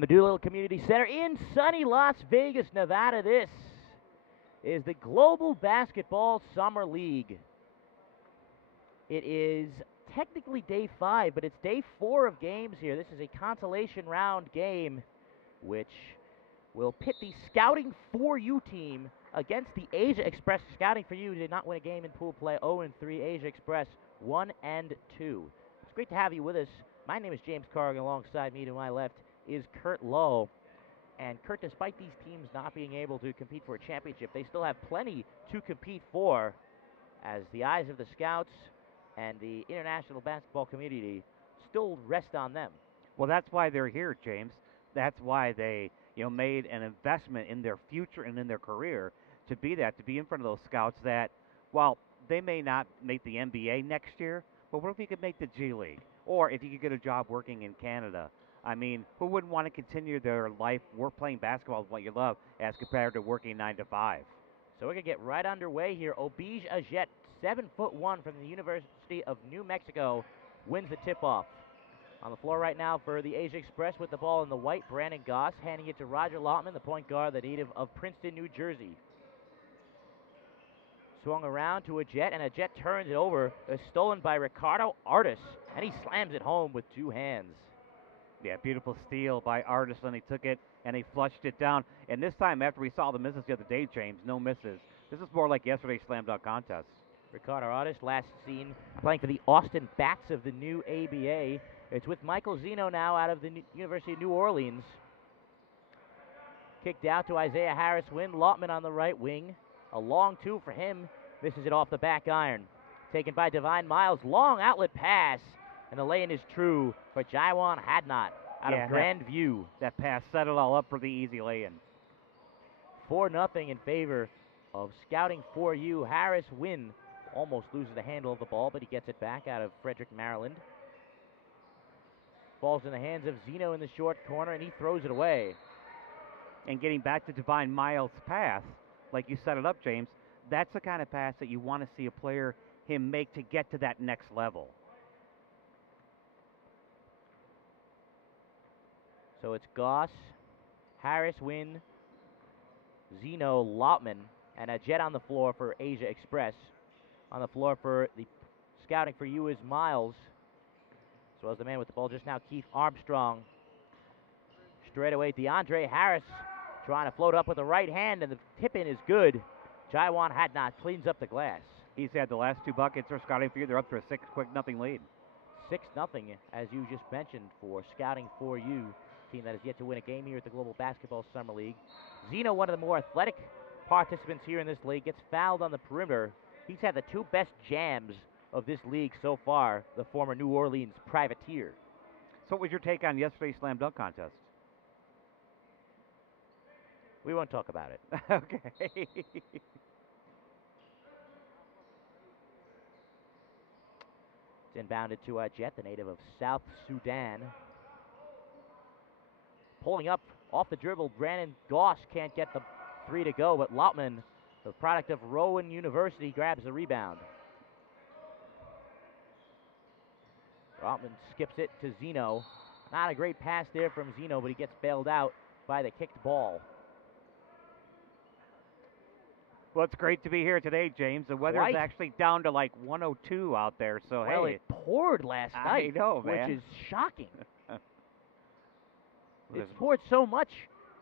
From the Doolittle Community Center in sunny Las Vegas, Nevada, this is the Global Basketball Summer League. It is technically day 5, but it's day 4 of games here. This is a consolation round game, which will pit the Scouting for You team against the Asia Express. Scouting for You did not win a game in pool play. 0-3. Asia Express 1-2. It's great to have you with us. My name is James Carrigan. Alongside me to my left is Kurt Lowe. And Kurt, despite these teams not being able to compete for a championship, they still have plenty to compete for, as the eyes of the scouts and the international basketball community still rest on them. Well, that's why they're here, James. That's why they, made an investment in their future and in their career to be in front of those scouts that, while they may not make the NBA next year, but what if you could make the G League? Or if you could get a job working in Canada? I mean, who wouldn't want to continue their life playing basketball with what you love as compared to working 9 to 5? So we're going to get right underway here. Obij Ajet, 7'1" from the University of New Mexico, wins the tip-off. On the floor right now for the Asia Express with the ball in the white, Brandon Goss handing it to Roger Lottman, the point guard, the native of Princeton, New Jersey. Swung around to Ajet, and Ajet turns it over. It's stolen by Ricardo Artis, and he slams it home with two hands. Yeah, beautiful steal by Artis, and he took it and he flushed it down. And this time, after we saw the misses the other day, James, no misses. This is more like yesterday's slam dunk contest. Ricardo Artis, last seen playing for the Austin Bats of the new ABA. It's with Michael Zeno now out of the University of New Orleans. Kicked out to Isaiah Harris Wynn. Lottman on the right wing. A long two for him. Misses it off the back iron. Taken by Divine Miles. Long outlet pass. And the lay-in is true for Jaiwan Hadnot out of Grandview. That pass set it all up for the easy lay-in. 4-0 in favor of Scouting for You. Harris Wynn almost loses the handle of the ball, but he gets it back out of Frederick, Maryland. Ball's in the hands of Zeno in the short corner, and he throws it away. And getting back to Divine Miles' pass, like you set it up, James, that's the kind of pass that you want to see a player him make to get to that next level. So it's Goss, Harris Wynn, Zeno, Lottman, and a Jet on the floor for Asia Express. On the floor for the Scouting for You is Miles, as well as the man with the ball just now, Keith Armstrong. Straight away, DeAndre Harris trying to float up with the right hand, and the tip-in is good. Jaiwan Hadnot cleans up the glass. He's had the last two buckets for Scouting for You. They're up to a 6-0 lead. 6-0, as you just mentioned, for Scouting for You, team that has yet to win a game here at the Global Basketball Summer League. Zeno, one of the more athletic participants here in this league, gets fouled on the perimeter. He's had the two best jams of this league so far, the former New Orleans Privateer. So what was your take on yesterday's slam dunk contest? We won't talk about it. Okay. It's inbounded to Jet, the native of South Sudan. Pulling up off the dribble, Brandon Goss can't get the three to go, but Lottman, the product of Rowan University, grabs the rebound. Lottman skips it to Zeno. Not a great pass there from Zeno, but he gets bailed out by the kicked ball. Well, it's great to be here today, James. The weather's actually down to like 102 out there, so well, hey. It poured last night, I know, man. which is shocking. It's poured so much.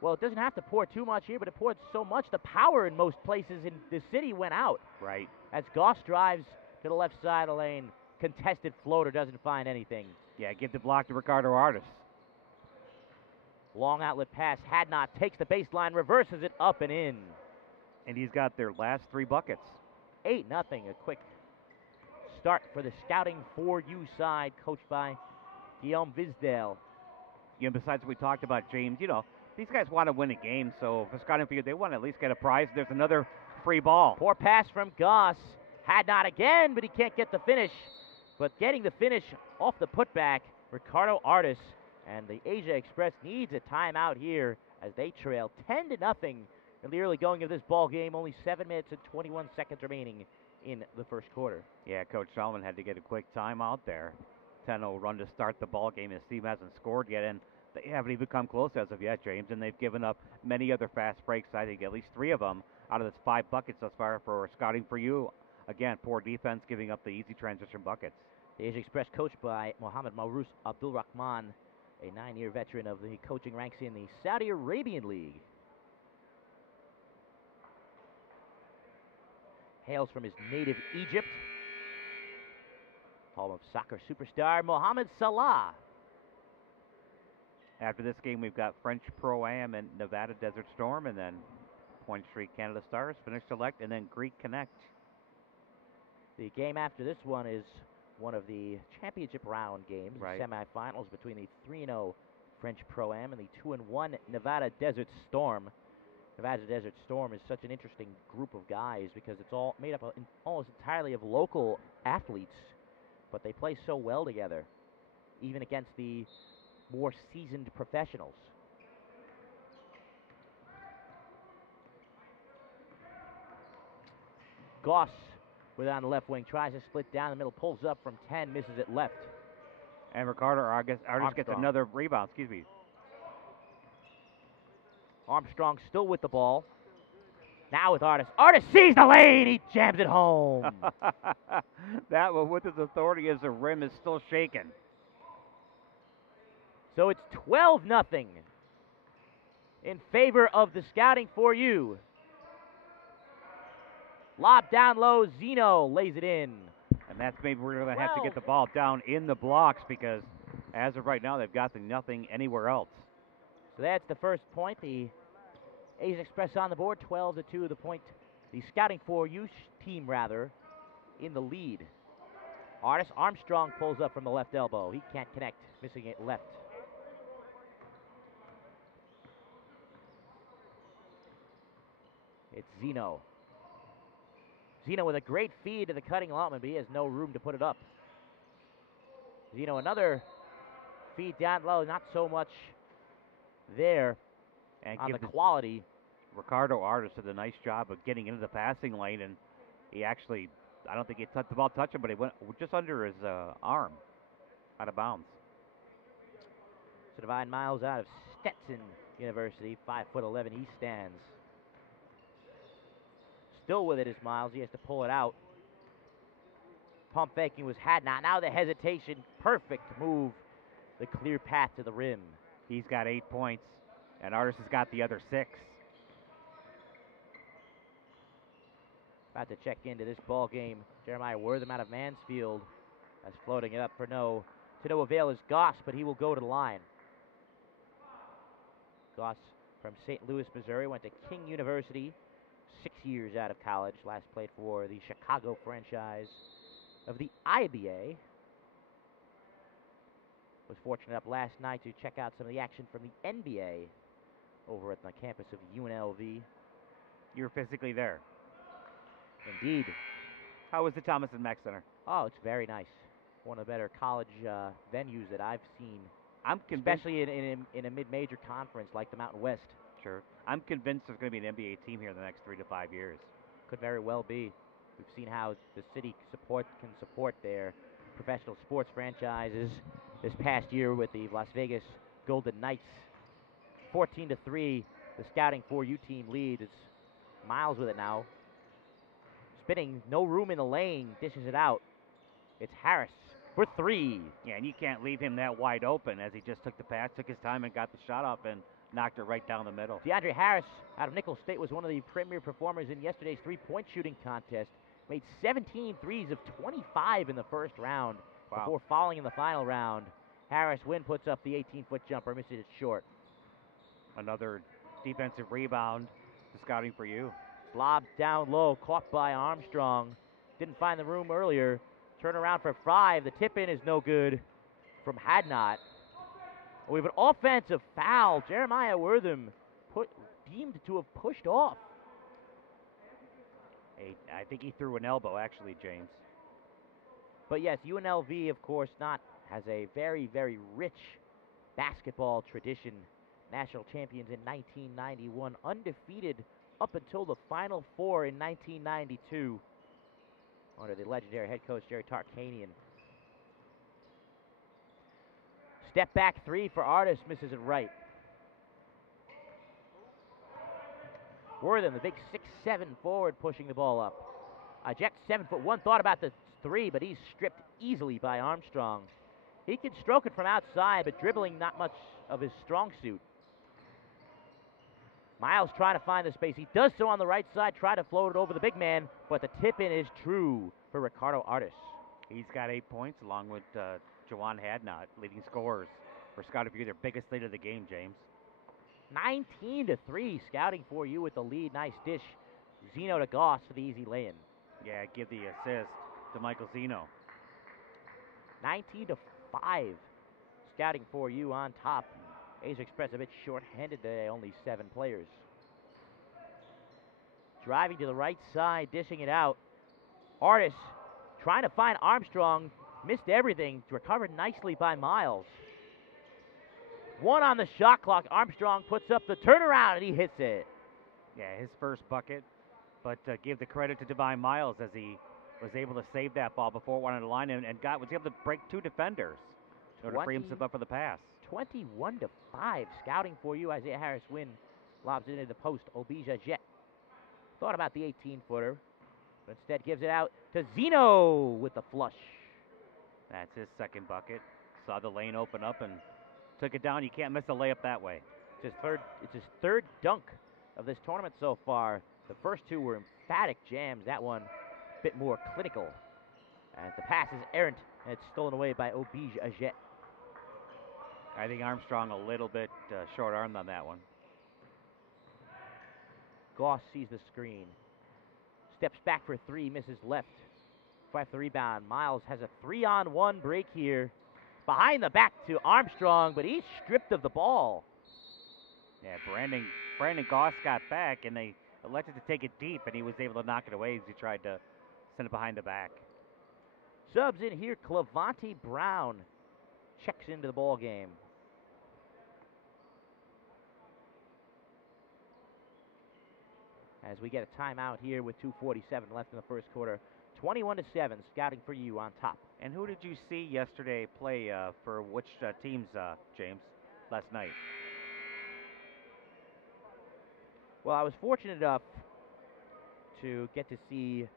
Well, it doesn't have to pour too much here, but it poured so much the power in most places in the city went out. Right. As Goss drives to the left side of the lane, contested floater, doesn't find anything. Yeah, give the block to Ricardo Artis. Long outlet pass. Hadnot takes the baseline, reverses it up and in. And he's got their last 3 buckets. 8-0. A quick start for the Scouting for You side, coached by Guillaume Visdale. Besides what we talked about, James, these guys want to win a game, so for Scouting for You, they want to at least get a prize. There's another free ball. Poor pass from Goss. Hadnot again, but he can't get the finish. But getting the finish off the putback, Ricardo Artis, and the Asia Express needs a timeout here as they trail 10-0 in the early going of this ball game. Only 7 minutes and 21 seconds remaining in the first quarter. Yeah, Coach Solomon had to get a quick timeout there. 10-0 run to start the ball game, as Steve hasn't scored yet. And They haven't even come close as of yet, James, and they've given up many other fast breaks. I think at least 3 of them out of this 5 buckets thus far for scouting for you. Again, poor defense giving up the easy transition buckets. The Asia Express coached by Mohammed Maurus Abdul Rahman, a 9-year veteran of the coaching ranks in the Saudi Arabian League. Hails from his native Egypt. Home of soccer superstar Mohamed Salah. After this game, we've got French Pro-Am and Nevada Desert Storm, and then Point Street Canada Stars, Finish Select, and then Greek Connect. The game after this one is one of the championship round games, right. The semifinals between the 3-0 French Pro-Am and the 2-1 Nevada Desert Storm. Nevada Desert Storm is such an interesting group of guys because it's all made up of almost entirely of local athletes, but they play so well together, even against the more seasoned professionals. Goss with on the left wing, tries to split down the middle, pulls up from 10, misses it left. And Ricardo Artis gets another rebound, Armstrong still with the ball. Now with Artis. Artis sees the lane, he jams it home. That one with his authority as the rim is still shaking. So it's 12-0 in favor of the Scouting for You. Lob down low, Zeno lays it in. And that's maybe we're going to have to get the ball down in the blocks because as of right now, they've got nothing anywhere else. So that's the first point. The Asia Express on the board, 12-2 the point. The Scouting for You team, rather, in the lead. Artis Armstrong pulls up from the left elbow. He can't connect, missing it left. It's Zeno. Zeno with a great feed to the cutting allotment, but he has no room to put it up. Zeno, another feed down low, not so much there and on the quality. Ricardo Artis did a nice job of getting into the passing lane, and he actually, I don't think he touched the ball, but he went just under his arm, out of bounds. So Divine Miles out of Stetson University, 5'11", he stands. Still with it is Miles. He has to pull it out. Pump faking was Hadnot. Now the hesitation. Perfect move. The clear path to the rim. He's got 8 points, and Artis has got the other 6. About to check into this ball game. Jeremiah Wortham out of Mansfield. That's floating it up for to no avail is Goss, but he will go to the line. Goss from St. Louis, Missouri, went to King University. 6 years out of college. Last played for the Chicago franchise of the IBA. Was fortunate up last night to check out some of the action from the NBA over at the campus of UNLV. You were physically there. Indeed. How was the Thomas & Mack Center? Oh, it's very nice. One of the better college venues that I've seen. I'm convinced, especially in a mid-major conference like the Mountain West. Sure. I'm convinced there's going to be an NBA team here in the next 3 to 5 years. Could very well be. We've seen how the city can support their professional sports franchises this past year with the Las Vegas Golden Knights. 14-3, the Scouting for You team leads. It's Miles with it now. Spinning, no room in the lane, dishes it out. It's Harris for 3. Yeah, and you can't leave him that wide open as he just took the pass, took his time, and got the shot off and knocked it right down the middle. DeAndre Harris out of Nicholls State was one of the premier performers in yesterday's three-point shooting contest. Made 17 threes of 25 in the first round before falling in the final round. Harris puts up the 18-foot jumper, misses it short. Another defensive rebound. The Scouting for You. Lob down low, caught by Armstrong. Didn't find the room earlier. Turn around for 5. The tip-in is no good from Hadnot. We have an offensive foul. Jeremiah Wortham deemed to have pushed off. I think he threw an elbow, actually, James. But yes, UNLV, of course, has a very, very rich basketball tradition. National champions in 1991, undefeated up until the Final Four in 1992 under the legendary head coach Jerry Tarkanian. Step back three for Artis, misses it right. Wortham, the big 6'7" forward, pushing the ball up. Jet 7'1", thought about the three, but he's stripped easily by Armstrong. He can stroke it from outside, but dribbling not much of his strong suit. Miles trying to find the space. He does so on the right side, try to float it over the big man, but the tip-in is true for Ricardo Artis. He's got 8 points along with Jawan Hadnot, leading scorers for Scotty View, their biggest lead of the game, James. 19-3, Scouting for you with the lead. Nice dish. Zeno to Goss for the easy lay-in. Yeah, give the assist to Michael Zeno. 19-5, Scouting for you on top. Asia Express a bit short-handed today, only 7 players. Driving to the right side, dishing it out. Artis trying to find Armstrong, missed everything, recovered nicely by Miles. 1 on the shot clock. Armstrong puts up the turnaround and he hits it. Yeah, his first bucket, but give the credit to Divine Miles as he was able to save that ball before it went on the line and was able to break 2 defenders in order to free himself up for the pass. 21-5, Scouting for you. Isaiah Harris Wynn lobs it into the post. Obija Jet thought about the 18-footer, but instead gives it out to Zeno with the flush. That's his second bucket. Saw the lane open up and took it down. You can't miss a layup that way. It's his third dunk of this tournament so far. The first 2 were emphatic jams. That one a bit more clinical. And the pass is errant, and it's stolen away by Obija Jet. I think Armstrong a little bit short-armed on that one. Goss sees the screen. Steps back for 3, misses left. Fight for the rebound. Miles has a 3-on-1 break here. Behind the back to Armstrong, but he's stripped of the ball. Yeah, Brandon Goss got back, and they elected to take it deep, and he was able to knock it away as he tried to send it behind the back. Subs in here, Clevanti Brown checks into the ball game. As we get a timeout here with 2:47 left in the first quarter. 21-7, Scouting for you on top. And who did you see yesterday play for which teams, James, last night? Well, I was fortunate enough to get to see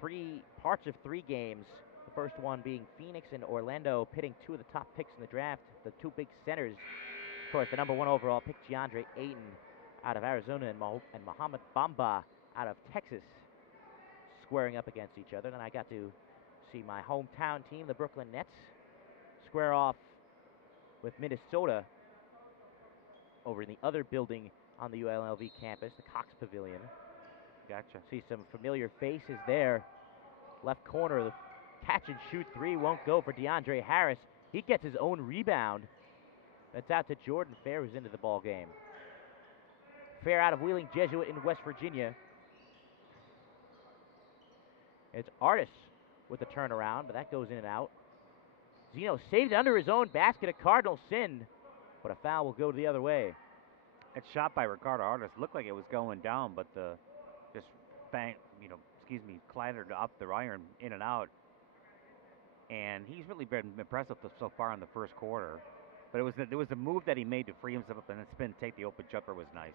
3 parts of 3 games. The first one being Phoenix and Orlando pitting 2 of the top picks in the draft, the 2 big centers. Of course, the number 1 overall pick, DeAndre Ayton out of Arizona, and Mohamed Bamba out of Texas, squaring up against each other. Then I got to see my hometown team, the Brooklyn Nets, square off with Minnesota over in the other building on the UNLV campus, the Cox Pavilion. Gotcha. See some familiar faces there. Left corner, the catch and shoot 3 won't go for DeAndre Harris. He gets his own rebound. That's out to Jordan Fair, who's into the ball game. Fair out of Wheeling Jesuit in West Virginia. It's Artis with the turnaround, but that goes in and out. Zeno saved it under his own basket, a cardinal sin, but a foul will go the other way. That shot by Ricardo Artis looked like it was going down, but just clattered up the iron in and out. And he's really been impressive so far in the first quarter. But it was a move that he made to free himself up and then spin, take the open jumper was nice.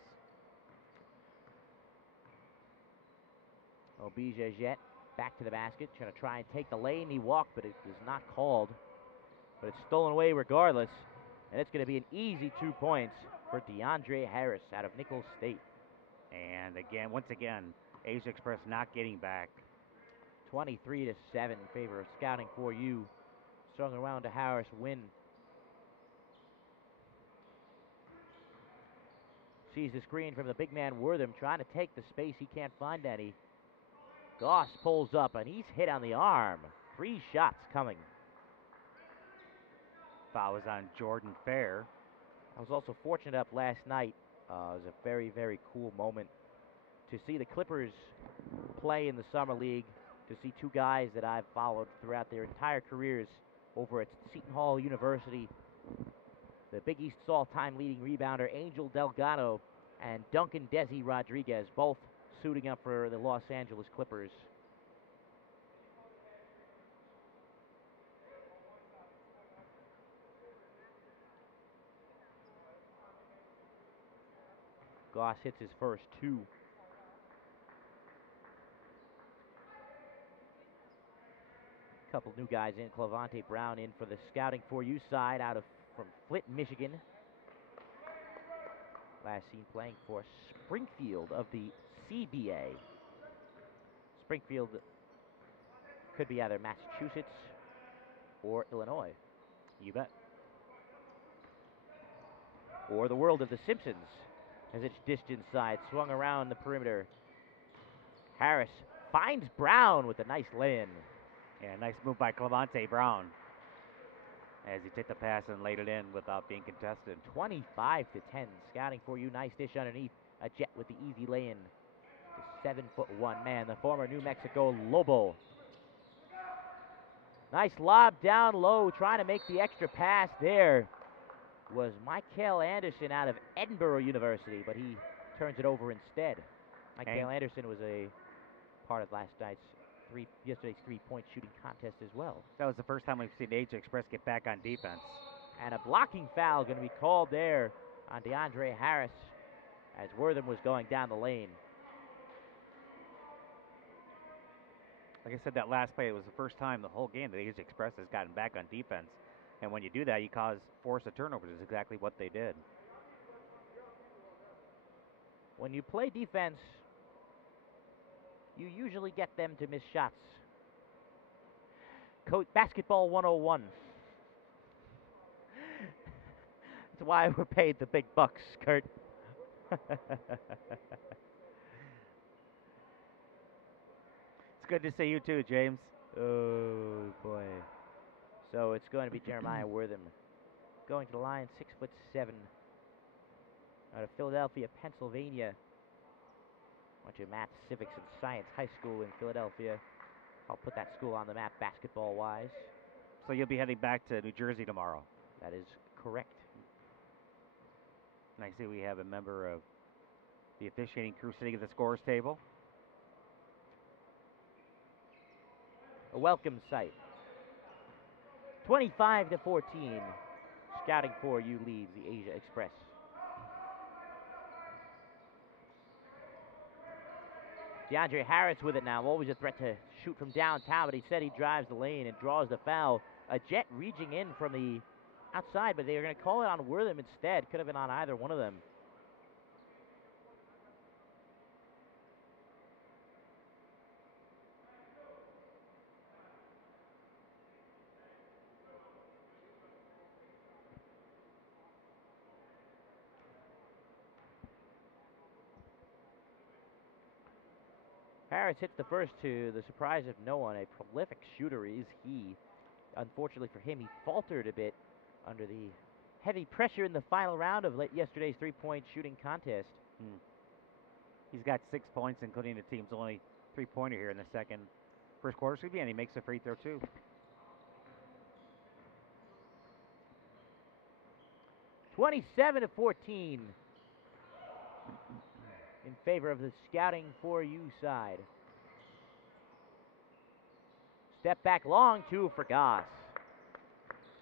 Obija Jet back to the basket, trying to try and take the lane. He walked, but it was not called. But it's stolen away regardless. And it's going to be an easy 2 points for DeAndre Harris out of Nicholls State. And once again, Asia Express not getting back. 23-7 in favor of Scouting for you. Strung around to Harris Wynn. Sees the screen from the big man Wortham, trying to take the space. He can't find any. Goss pulls up, and he's hit on the arm. 3 shots coming. Foul was on Jordan Fair. I was also fortunate up last night. It was a very, very cool moment to see the Clippers play in the Summer League, to see 2 guys that I've followed throughout their entire careers over at Seton Hall University. The Big East's all-time leading rebounder, Angel Delgado, and Duncan Desi Rodriguez, both suiting up for the Los Angeles Clippers. Goss hits his first two. Couple new guys in. Clavante Brown in for the scouting for you side from Flint, Michigan. Last seen playing for Springfield of the CBA. Springfield could be either Massachusetts or Illinois. You bet. Or the world of The Simpsons, as it's dished inside, swung around the perimeter. Harris finds Brown with a nice lay-in. Yeah, nice move by Clavante Brown as he took the pass and laid it in without being contested. 25-10. Scouting for you. Nice dish underneath. A Jet with the easy lay-in. The 7'1" man, the former New Mexico Lobo. Nice lob down low, trying to make the extra pass there. Was Michael Anderson out of Edinburgh University, but he turns it over instead. Michael Anderson was a part of yesterday's three-point shooting contest as well. That was the first time we've seen Asia Express get back on defense. And a blocking foul going to be called there on DeAndre Harris as Wortham was going down the lane. Like I said, that last play, it was the first time the whole game that Asia Express has gotten back on defense. And when you do that, you force a turnover. Is exactly what they did. When you play defense, you usually get them to miss shots. Basketball 101. That's why we're paid the big bucks, Kurt. It's good to see you too, James. Oh, boy. So it's going to be Jeremiah Wortham going to the line, 6'7", out of Philadelphia, Pennsylvania. Went to Math, Civics, and Science High School in Philadelphia. I'll put that school on the map basketball-wise. So you'll be heading back to New Jersey tomorrow. That is correct. And I see we have a member of the officiating crew sitting at the scores table. A welcome sight. 25-14. Scouting for you leads the Asia Express. DeAndre Harris with it now. Always a threat to shoot from downtown, but he said he drives the lane and draws the foul. A Jet reaching in from the outside, but they are going to call it on Wortham instead. Could have been on either one of them. Harris hits the first two, the surprise of no one. A prolific shooter is he. Unfortunately for him, he faltered a bit under the heavy pressure in the final round of yesterday's three-point shooting contest. He's got 6 points, including the team's only three-pointer here in the first quarter, and he makes a free throw too. (27-14) in favor of the scouting for you side. Step back long, two for Goss.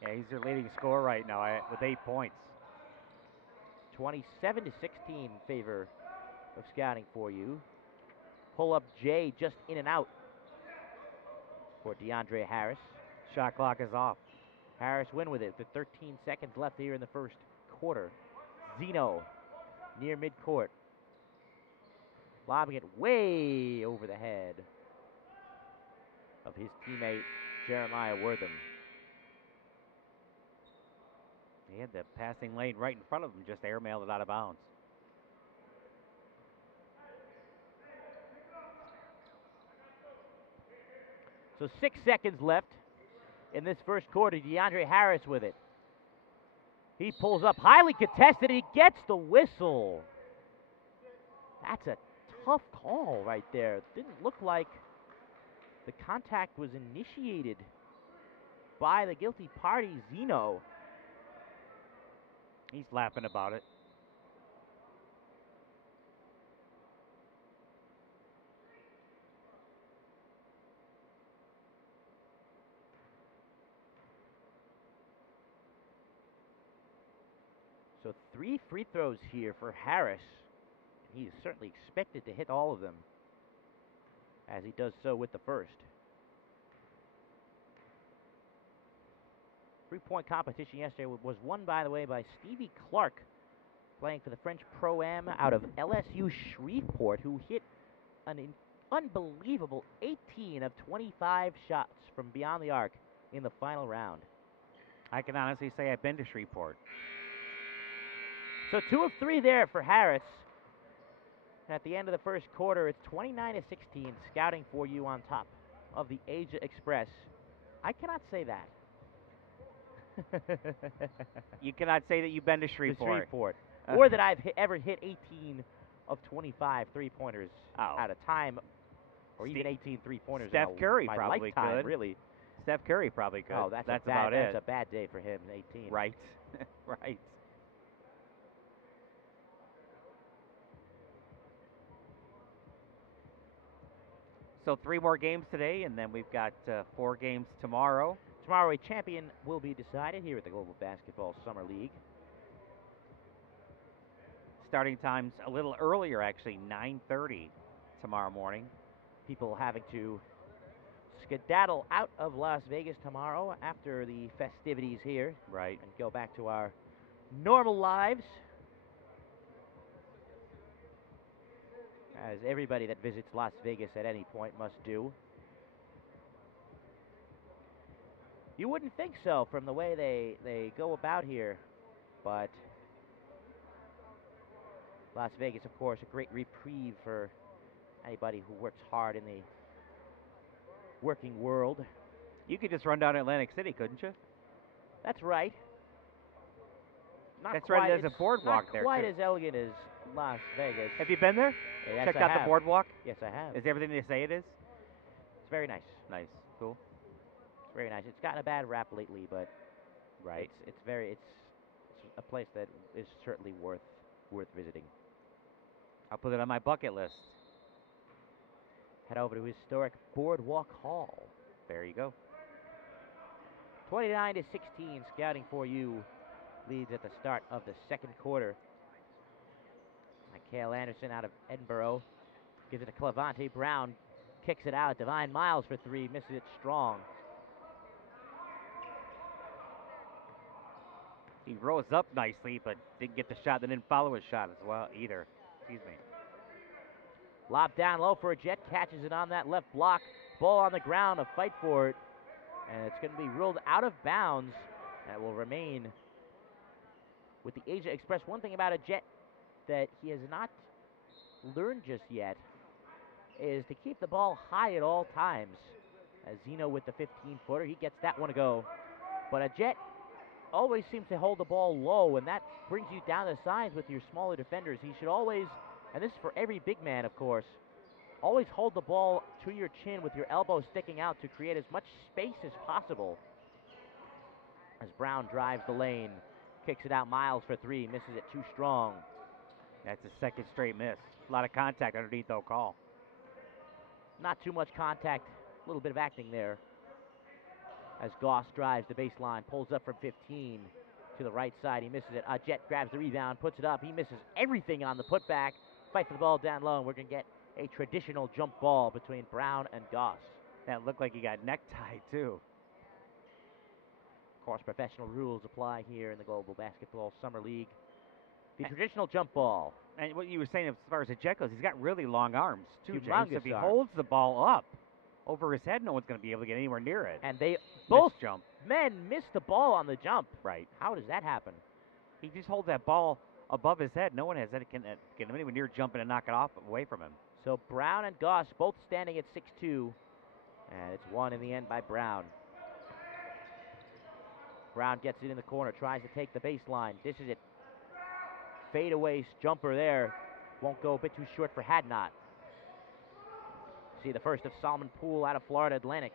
Yeah, he's their leading scorer right now with 8 points. 27-16 in favor of scouting for you. Pull up Jay just in and out for DeAndre Harris. Shot clock is off. Harris win with it with 13 seconds left here in the first quarter. Zeno near midcourt. Lobbing it way over the head of his teammate Jeremiah Wortham. He had the passing lane right in front of him, just airmailed it out of bounds. So 6 seconds left in this first quarter. DeAndre Harris with it. He pulls up, highly contested, and he gets the whistle. That's a tough call right there. Didn't look like the contact was initiated by the guilty party, Zeno. He's laughing about it. So 3 free throws here for Harris. He is certainly expected to hit all of them, as he does so with the first. 3-point competition yesterday was won, by the way, by Stevie Clark, playing for the French Pro-Am out of LSU Shreveport, who hit an unbelievable 18 of 25 shots from beyond the arc in the final round. I can honestly say I've been to Shreveport. So 2 of 3 there for Harris. At the end of the first quarter, it's 29-16, scouting for you on top of the Asia Express. I cannot say that. You cannot say that you've been to Shreveport. Or that I've ever hit 18 of 25 three-pointers at a time, or even 18 three-pointers. Steph Curry probably lifetime, could. Really. Steph Curry probably could. Oh, that's about it. That's a bad day for him, 18. Right. Right. So 3 more games today, and then we've got 4 games tomorrow. Tomorrow, a champion will be decided here at the Global Basketball Summer League. Starting times a little earlier, actually, 9:30 tomorrow morning. People having to skedaddle out of Las Vegas tomorrow after the festivities here. Right. And go back to our normal lives. As everybody that visits Las Vegas at any point must do. You wouldn't think so from the way they go about here, but Las Vegas, of course, a great reprieve for anybody who works hard in the working world. You could just run down to Atlantic City, couldn't you? That's right. That's right, there's a boardwalk there, Not quite too. as elegant as Las Vegas. Have you been there? Yes, Checked I out have. the boardwalk? Yes, I have. Is everything they say it is? It's very nice. Nice. Cool. It's very nice. It's gotten a bad rap lately, but Right. it's a place that is certainly worth visiting. I'll put it on my bucket list. Head over to historic Boardwalk Hall. There you go. 29-16, scouting for you leads at the start of the second quarter. Mikhail Anderson out of Edinburgh gives it to Clevante Brown, kicks it out. Divine Miles for 3, misses it strong. He rose up nicely, but didn't get the shot, then didn't follow his shot as well either. Excuse me. Lob down low for a Jet, catches it on that left block. Ball on the ground, a fight for it. And it's going to be ruled out of bounds. And it will remain with the Asia Express. One thing about a Jet that he has not learned just yet is to keep the ball high at all times. As Zeno with the 15-footer, he gets that one to go. But a Jet always seems to hold the ball low, and that brings you down the sides with your smaller defenders. He should always, and this is for every big man, of course, always hold the ball to your chin with your elbow sticking out to create as much space as possible. As Brown drives the lane, kicks it out. Miles for 3, misses it too strong. That's a second straight miss. A lot of contact underneath, though, call. Not too much contact, a little bit of acting there. As Goss drives the baseline, pulls up from 15 to the right side. He misses it. Jet grabs the rebound, puts it up. He misses everything on the putback. Fight for the ball down low, and we're going to get a traditional jump ball between Brown and Goss. That looked like he got necktied, too. Of course, professional rules apply here in the Global Basketball Summer League. The traditional jump ball. And what you were saying as far as the Jet goes, he's got really long arms, too, James. Humongous So if he arms. holds the ball up over his head, no one's going to be able to get anywhere near it. And they both jump. men missed the ball on the jump. Right. How does that happen? He just holds that ball above his head. No one has that can get anywhere near jumping and knock it off away from him. So Brown and Goss both standing at 6'2", and it's won in the end by Brown. Brown gets it in the corner, tries to take the baseline. Dishes it. Fadeaway jumper there. Won't go, a bit too short for Hadnot. See the first of Solomon Poole out of Florida Atlantic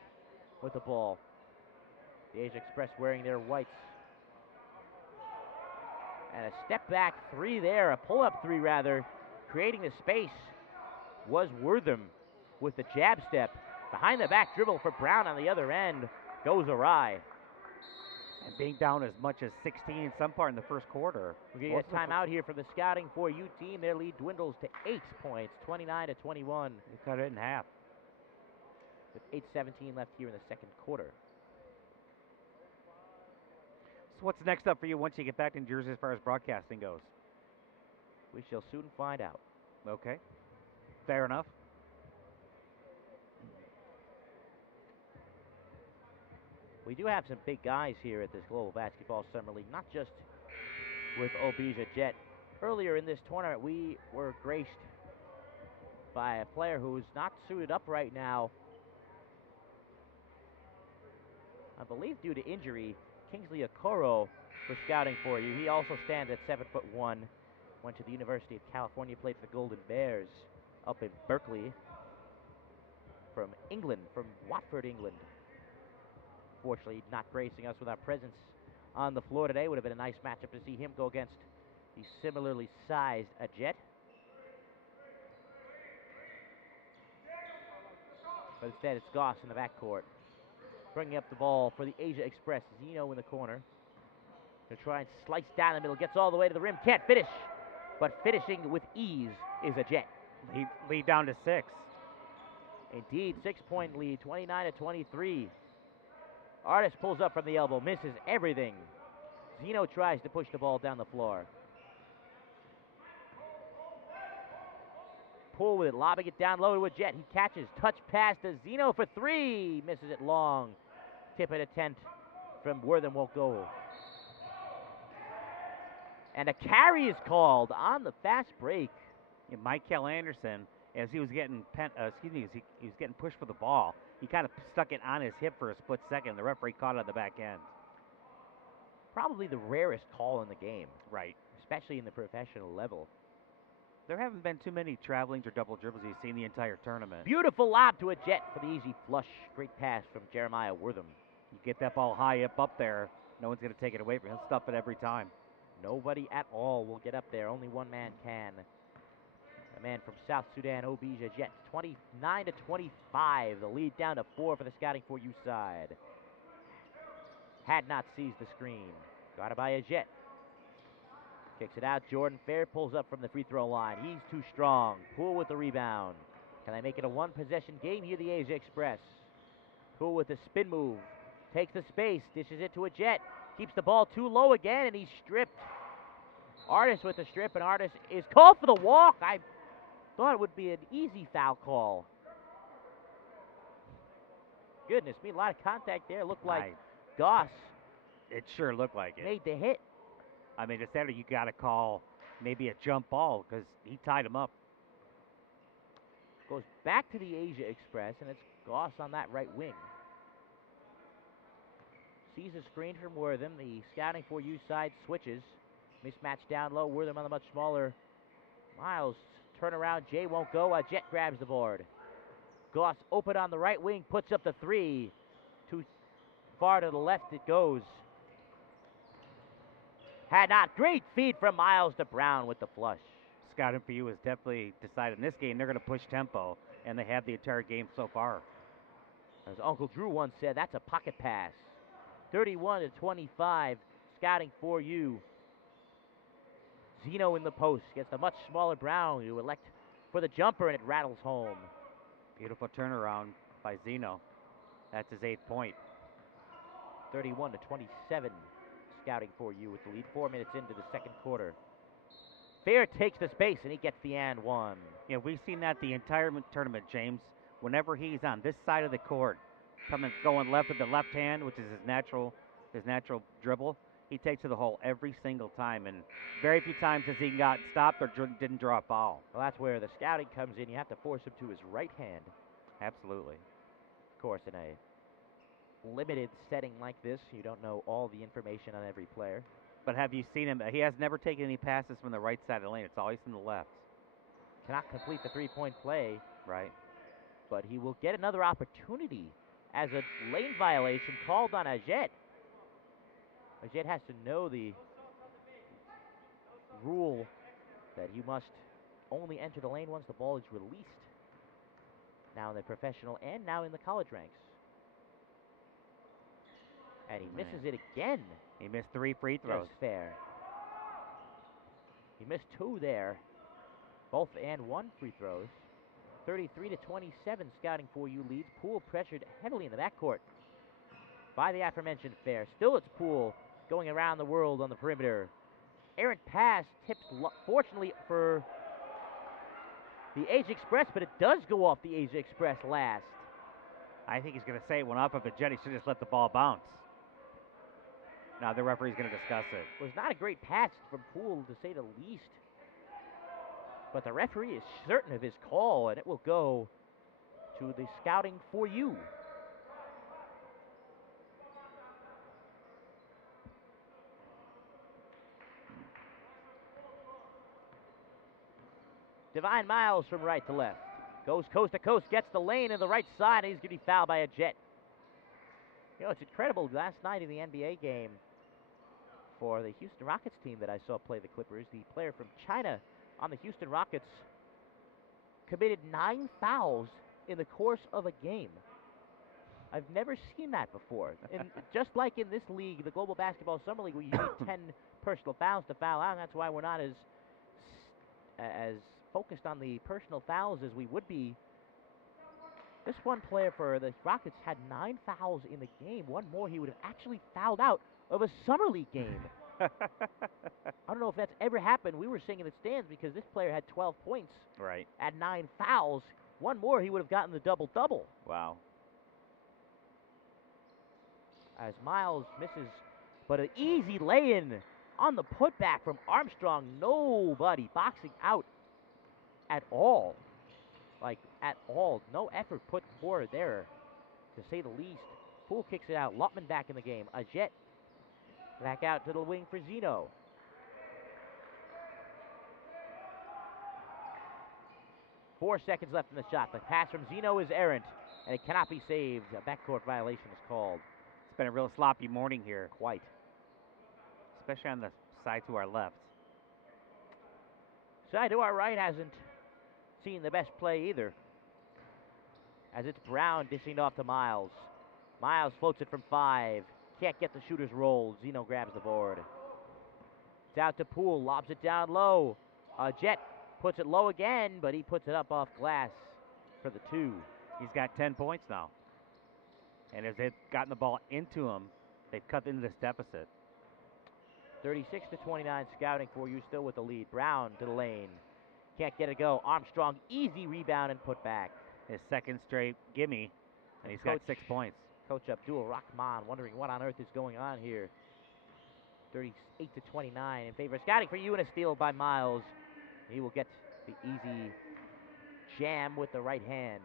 with the ball. The Asia Express wearing their whites. And a step back 3 there, a pull-up 3 rather, creating the space was Wortham with the jab step. Behind the back dribble for Brown on the other end goes awry. And being down as much as 16 in some part in the first quarter. We get a timeout here from the Scouting for You team. Their lead dwindles to 8 points, 29-21. You cut it in half. With 8:17 left here in the second quarter. So what's next up for you once you get back in Jersey as far as broadcasting goes? We shall soon find out. Okay. Fair enough. We do have some big guys here at this Global Basketball Summer League, not just with Obija Jet. Earlier in this tournament, we were graced by a player who's not suited up right now. I believe due to injury, Kingsley Okoro for Scouting for You. He also stands at 7'1". Went to the University of California, played for the Golden Bears up in Berkeley. From England, from Watford, England. Fortunately, not gracing us with our presence on the floor today. Would have been a nice matchup to see him go against the similarly sized Jet. But instead, it's Goss in the backcourt. Bringing up the ball for the Asia Express. Zeno in the corner. To try and slice down the middle. Gets all the way to the rim. Can't finish. But finishing with ease is Jet. Lead down to 6. Indeed, 6-point lead, 29-23. Artis pulls up from the elbow, misses everything. Zeno tries to push the ball down the floor. Poole with it, lobbing it down low to a Jet. He catches, touch pass to Zeno for 3. Misses it long. Tip at attempt from Wortham won't go. And a carry is called on the fast break. And Michael Anderson, as he was getting he was getting pushed for the ball. He kind of stuck it on his hip for a split second. The referee caught it on the back end. Probably the rarest call in the game. Right. Especially in the professional level. There haven't been too many travelings or double dribbles you've seen the entire tournament. Beautiful lob to a Jet for the easy flush. Great pass from Jeremiah Wortham. You get that ball high up there, no one's going to take it away from him. He'll stuff it every time. Nobody at all will get up there. Only one man can. A man from South Sudan, Obija Jet. 29-25. The lead down to 4 for the Scouting for You side. Had not seized the screen. Got it by a Jet. Kicks it out. Jordan Fair pulls up from the free throw line. He's too strong. Poole with the rebound. Can they make it a one-possession game here, the Asia Express? Poole with the spin move. Takes the space. Dishes it to a Jet. Keeps the ball too low again, and he's stripped. Artis with the strip, and Artis is called for the walk. I thought it would be an easy foul call. Goodness me, a lot of contact there. Looked like Goss. It sure looked like it. Made the hit. I mean, instead you got to call maybe a jump ball because he tied him up. Goes back to the Asia Express, and it's Goss on that right wing. Sees a screen from Wortham. The Scouting for You side switches. Mismatch down low. Wortham on the much smaller Miles. Turnaround. Jay won't go. Jet grabs the board. Goss open on the right wing. Puts up the 3. Too far to the left it goes. Had not. Great feed from Miles to Brown with the flush. Scouting for You has definitely decided in this game they're going to push tempo, and they have the entire game so far. As Uncle Drew once said, that's a pocket pass. 31-25. Scouting for You. Zeno in the post gets a much smaller Brown to elect for the jumper, and it rattles home. Beautiful turnaround by Zeno. That's his 8th point. 31-27. Scouting for You with the lead. 4 minutes into the second quarter. Fair takes the space, and he gets the and one. Yeah, we've seen that the entire tournament, James. Whenever he's on this side of the court, going left with the left hand, which is his natural dribble, he takes to the hole every single time, and very few times has he got stopped or didn't draw a foul. Well, that's where the scouting comes in. You have to force him to his right hand. Absolutely. Of course, in a limited setting like this, you don't know all the information on every player. But have you seen him? He has never taken any passes from the right side of the lane. It's always from the left. Cannot complete the three-point play. Right. But he will get another opportunity as a lane violation called on Ajet. Ajet has to know the rule that you must only enter the lane once the ball is released. Now in the professional and now in the college ranks. And he misses it again. He missed 3 free throws. That's fair. He missed 2 there. Both and 1 free throws. 33-27, Scouting 4U leads. Poole pressured heavily in the backcourt by the aforementioned Fair. Still it's Poole going around the world on the perimeter. Errant pass tips, fortunately for the Asia Express, but it does go off the Asia Express last. I think he's going to say it went off of a jet. He should just let the ball bounce. Now the referee's going to discuss it. It was not a great pass from Poole, to say the least. But the referee is certain of his call, and it will go to the Scouting 4U. Divine Miles from right to left. Goes coast to coast, gets the lane in the right side, and he's going to be fouled by a Jet. You know, it's incredible. Last night in the NBA game for the Houston Rockets team that I saw play the Clippers, the player from China on the Houston Rockets committed 9 fouls in the course of a game. I've never seen that before. And just like in this league, the Global Basketball Summer League, where you need 10 personal fouls to foul out, and that's why we're not as focused on the personal fouls as we would be. This one player for the Rockets had 9 fouls in the game. One more, he would have actually fouled out of a Summer League game. I don't know if that's ever happened. We were seeing in the stands because this player had 12 points. Right. At 9 fouls. One more, he would have gotten the double-double. Wow. As Miles misses, but an easy lay-in on the putback from Armstrong. Nobody boxing out at all. Like, at all. No effort put forward there, to say the least. Poole kicks it out. Lutman back in the game. A Jet back out to the wing for Zeno. Four seconds left in the shot. The pass from Zeno is errant, and it cannot be saved. A backcourt violation is called. It's been a real sloppy morning here. Quite. Especially on the side to our left. Side to our right hasn't seen the best play either. As it's Brown dishing off to Miles. Miles floats it from 5. Can't get the shooter's roll. Zeno grabs the board. It's out to Poole. Lobs it down low. Jet puts it low again, but he puts it up off glass for the 2. He's got 10 points now. And as they've gotten the ball into him, they've cut into this deficit. 36-29, Scouting 4U still with the lead. Brown to the lane. Can't get it go. Armstrong, easy rebound and put back. His second straight gimme, and he's got 6 points. Coach Abdul Rahman wondering what on earth is going on here. 38-29 in favor of Scouting 4U, and a steal by Miles. He will get the easy jam with the right hand.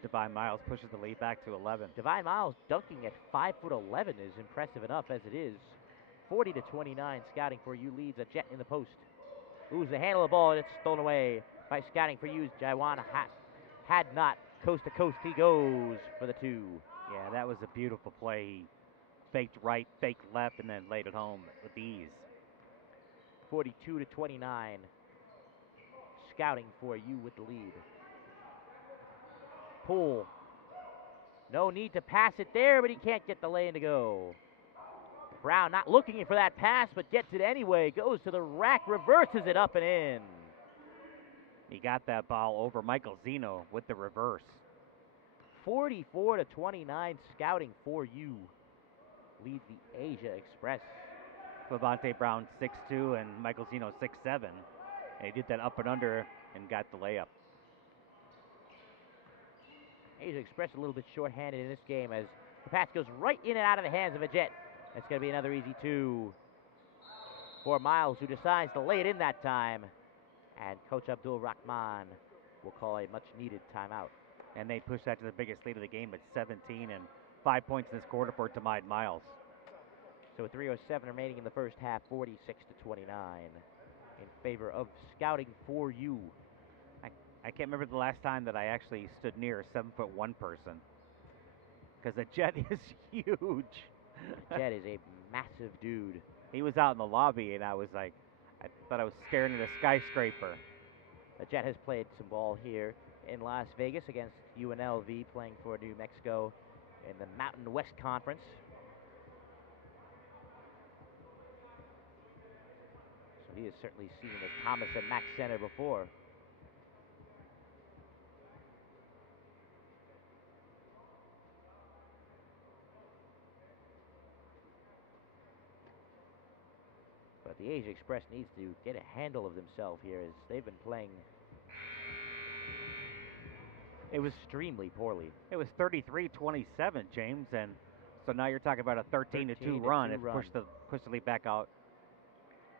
Divine Miles pushes the lead back to 11. Divine Miles dunking at 5'11" is impressive enough as it is. 40-29, Scouting 4U leads. A Jet in the post. Loses the handle of the ball, and it's stolen away by Scouting 4U's Jaiwan had not. Coast to coast he goes for the 2. Yeah, that was a beautiful play. He faked right, faked left, and then laid it home with ease. 42-29. Scouting 4U with the lead. Poole. No need to pass it there, but he can't get the lane to go. Brown not looking for that pass, but gets it anyway. Goes to the rack, reverses it up and in. He got that ball over Michael Zeno with the reverse. 44-29, Scouting 4U lead the Asia Express. Levante Brown 6'2", and Michael Zeno 6'7". And he did that up and under and got the layup. Asia Express a little bit short-handed in this game as the pass goes right in and out of the hands of a Jet. It's going to be another easy 2 for Miles, who decides to lay it in that time. And Coach Abdul Rahman will call a much-needed timeout. And they push that to the biggest lead of the game at 17 and 5 points in this quarter for Tamide Miles. So with 3:07 remaining in the first half, 46-29 in favor of Scouting 4U. I can't remember the last time that I actually stood near a 7'1" person, because the Jet is huge. The Jet is a massive dude. He was out in the lobby, and I thought I was staring at a skyscraper. The Jet has played some ball here in Las Vegas against UNLV, playing for New Mexico in the Mountain West Conference. So he has certainly seen as Thomas and Mack Center before. But the Asia Express needs to get a handle of themselves here as they've been playing extremely poorly. It was 33-27, James, and so now you're talking about a 13-2 run. It pushed the lead back out.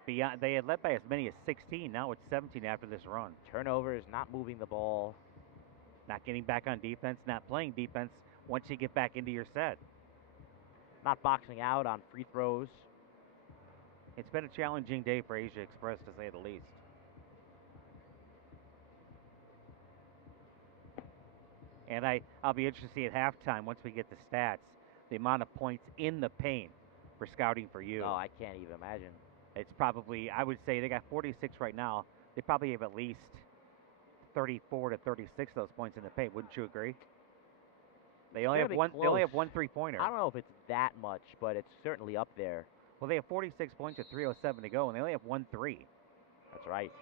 Beyond, they had led by as many as 16. Now it's 17 after this run. Turnovers, not moving the ball, not getting back on defense, not playing defense once you get back into your set. Not boxing out on free throws. It's been a challenging day for Asia Express, to say the least. And I'll be interested to see at halftime, once we get the stats, the amount of points in the paint for Scouting for You. Oh, I can't even imagine. It's probably, I would say they got 46 right now. They probably have at least 34 to 36 of those points in the paint. Wouldn't you agree? They only have one. They only have one three-pointer. I don't know if it's that much, but it's certainly up there. Well, they have 46 points with 3:07 to go, and they only have 1 3. That's right.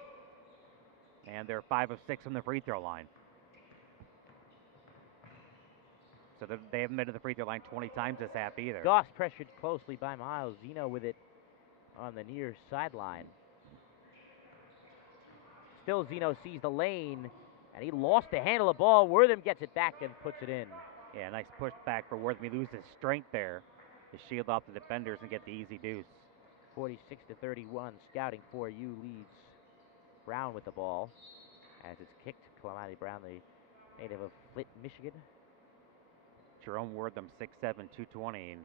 And they're 5 of 6 from the free throw line. So they haven't been to the free throw line 20 times this half either. Goss pressured closely by Miles. Zeno with it on the near sideline. Still Zeno sees the lane, and he lost the handle of the ball. Wortham gets it back and puts it in. Yeah, nice push back for Wortham. He loses strength there to shield off the defenders and get the easy deuce. 46-31, Scouting for You leads Brown with the ball as it's kicked. Calamity Brown, the native of Flint, Michigan. Jerome Wortham, 6'7", 220, and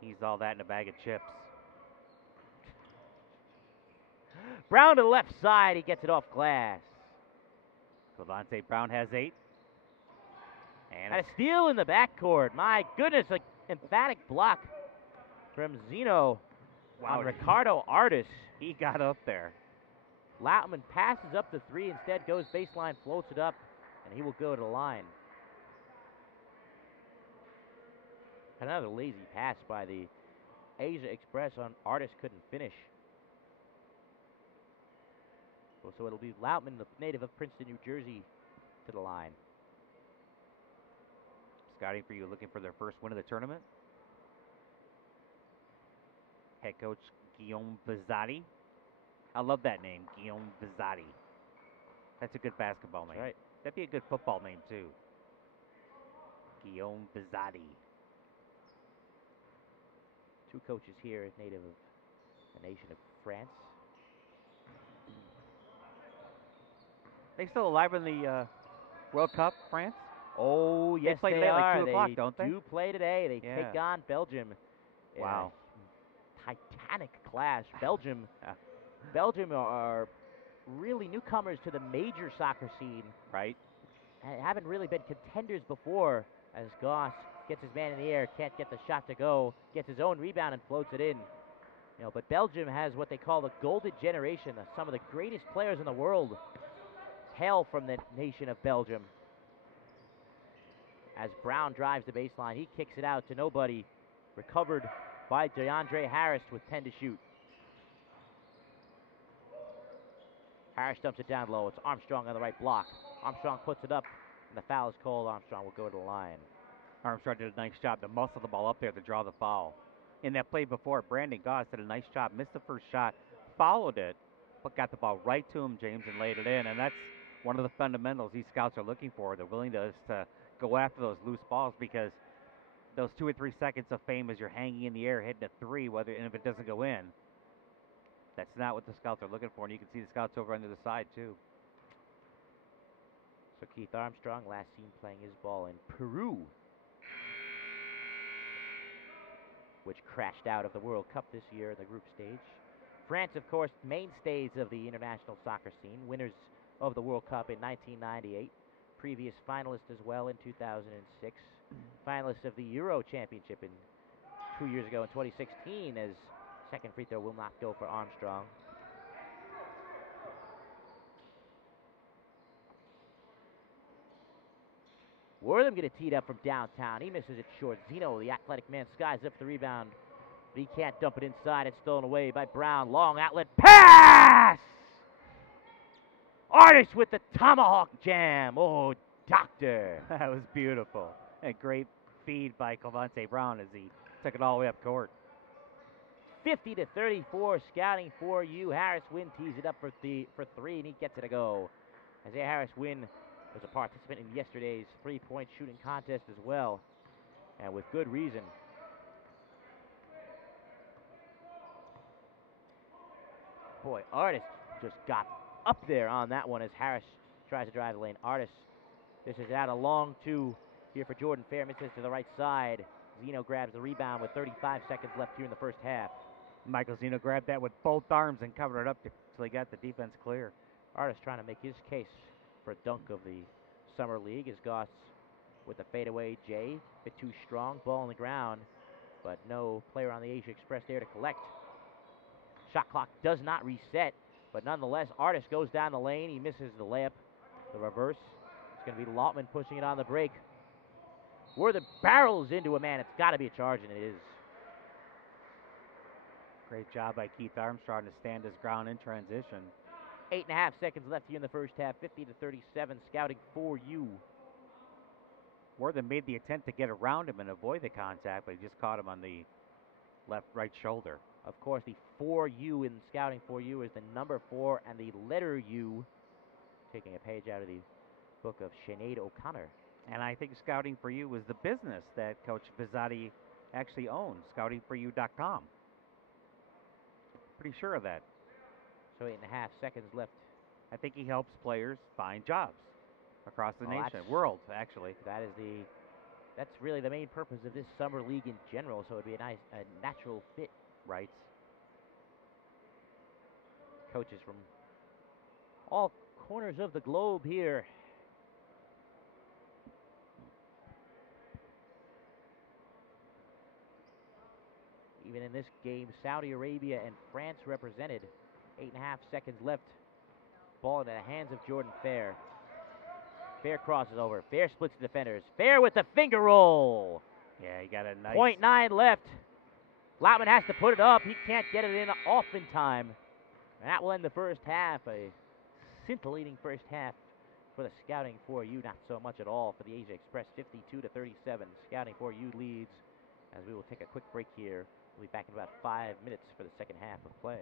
he's all that in a bag of chips. Brown to the left side, he gets it off glass. Clemente Brown has 8. And a steal in the backcourt. My goodness, an emphatic block from Zeno on Ricardo Artis. He got up there. Lautman passes up the 3, instead goes baseline, floats it up, and he will go to the line. Another lazy pass by the Asia Express on Artis, couldn't finish. So it'll be Lautman, the native of Princeton, New Jersey, to the line. Scouting for You looking for their first win of the tournament. Head coach Guillaume Vizzotti. I love that name, Guillaume Vizzotti. That's a good basketball name. Right. That'd be a good football name, too. Guillaume Vizzotti. 2 coaches here, native of the nation of France. They still alive in the World Cup, France? Oh, yes, they play they late, are. like 2 o'clock, don't they? Do play today. They Yeah. take on Belgium. Wow. Titanic clash. Belgium are really newcomers to the major soccer scene. Right. And haven't really been contenders before, as Goss gets his man in the air, can't get the shot to go, gets his own rebound and floats it in. But Belgium has what they call the golden generation. Some of the greatest players in the world hail from the nation of Belgium. As Brown drives the baseline, he kicks it out to nobody. Recovered by DeAndre Harris with 10 to shoot. Harris dumps it down low. It's Armstrong on the right block. Armstrong puts it up, and the foul is called. Armstrong will go to the line. Armstrong did a nice job to muscle the ball up there to draw the foul. In that play before, Brandon Goss did a nice job. Missed the first shot, followed it, but got the ball right to him, James, and laid it in. And that's one of the fundamentals these scouts are looking for. They're willing to go after those loose balls, because those 2 or 3 seconds of fame as you're hanging in the air, hitting a 3, and if it doesn't go in, that's not what the scouts are looking for. And you can see the scouts over on the other side, too. So Keith Armstrong, last seen playing his ball in Peru, which crashed out of the World Cup this year in the group stage. France, of course, mainstays of the international soccer scene, winners of the World Cup in 1998, previous finalists as well in 2006, finalists of the Euro Championship in 2 years ago in 2016, as second free throw will not go for Armstrong. Wortham get it teed up from downtown. He misses it short. Zeno, the athletic man, skies up the rebound. But he can't dump it inside. It's stolen away by Brown. Long outlet pass! Artist with the tomahawk jam. Oh, doctor. That was beautiful. A great feed by Clevante Brown as he took it all the way up court. 50-34, scouting for you. Harris Wynn tees it up for three, and he gets it to go. Isaiah Harris Wynn was a participant in yesterday's three-point shooting contest as well, and with good reason. Boy, Artist just got up there on that one as Harris tries to drive the lane. Artist, this is out a long two here for Jordan Fair. Misses to the right side. Zeno grabs the rebound with 35 seconds left here in the first half. Michael Zeno grabbed that with both arms and covered it up until he got the defense clear. Artist trying to make his case for dunk of the Summer League as Goss with the fadeaway J. A bit too strong. Ball on the ground, but no player on the Asia Express there to collect. Shot clock does not reset, but nonetheless, Artist goes down the lane. He misses the layup. The reverse. It's going to be Lautman pushing it on the break. Wortham barrels into a man. It's got to be a charge, and it is. Great job by Keith Armstrong to stand his ground in transition. 8.5 seconds left here in the first half. 50-37, scouting for you. Wortham made the attempt to get around him and avoid the contact, but he just caught him on the right shoulder. Of course, the 4U in scouting for you is the number 4 and the letter U. Taking a page out of the book of Sinead O'Connor. And I think Scouting for You was the business that Coach Pizzotti actually owns, scoutingforyou.com. Pretty sure of that. So 8.5 seconds left. I think he helps players find jobs across the nation, world, actually. That's really the main purpose of this summer league in general. So it'd be a natural fit. Right. Coaches from all corners of the globe here. Even in this game, Saudi Arabia and France represented. 8.5 seconds left. Ball into the hands of Jordan Fair. Fair crosses over. Fair splits the defenders. Fair with the finger roll. Yeah, he got a nice... 0.9 left. Lautman has to put it up. He can't get it in off in time. And that will end the first half. A scintillating first half for the Scouting for You. Not so much at all for the Asia Express. 52-37. Scouting for You leads. As we will take a quick break here. We'll be back in about 5 minutes for the second half of play.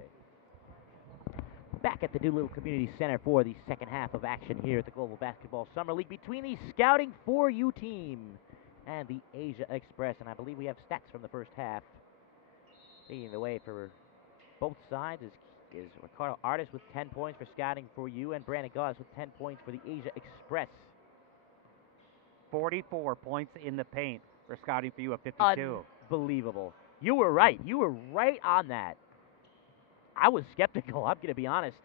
Back at the Doolittle Community Center for the second half of action here at the Global Basketball Summer League between the Scouting for You team and the Asia Express. And I believe we have stats from the first half. Leading the way for both sides is Ricardo Artist with 10 points for Scouting for You and Brandon Goss with 10 points for the Asia Express. 44 points in the paint for Scouting for You at 52. Unbelievable. You were right. You were right on that. I was skeptical, I'm going to be honest.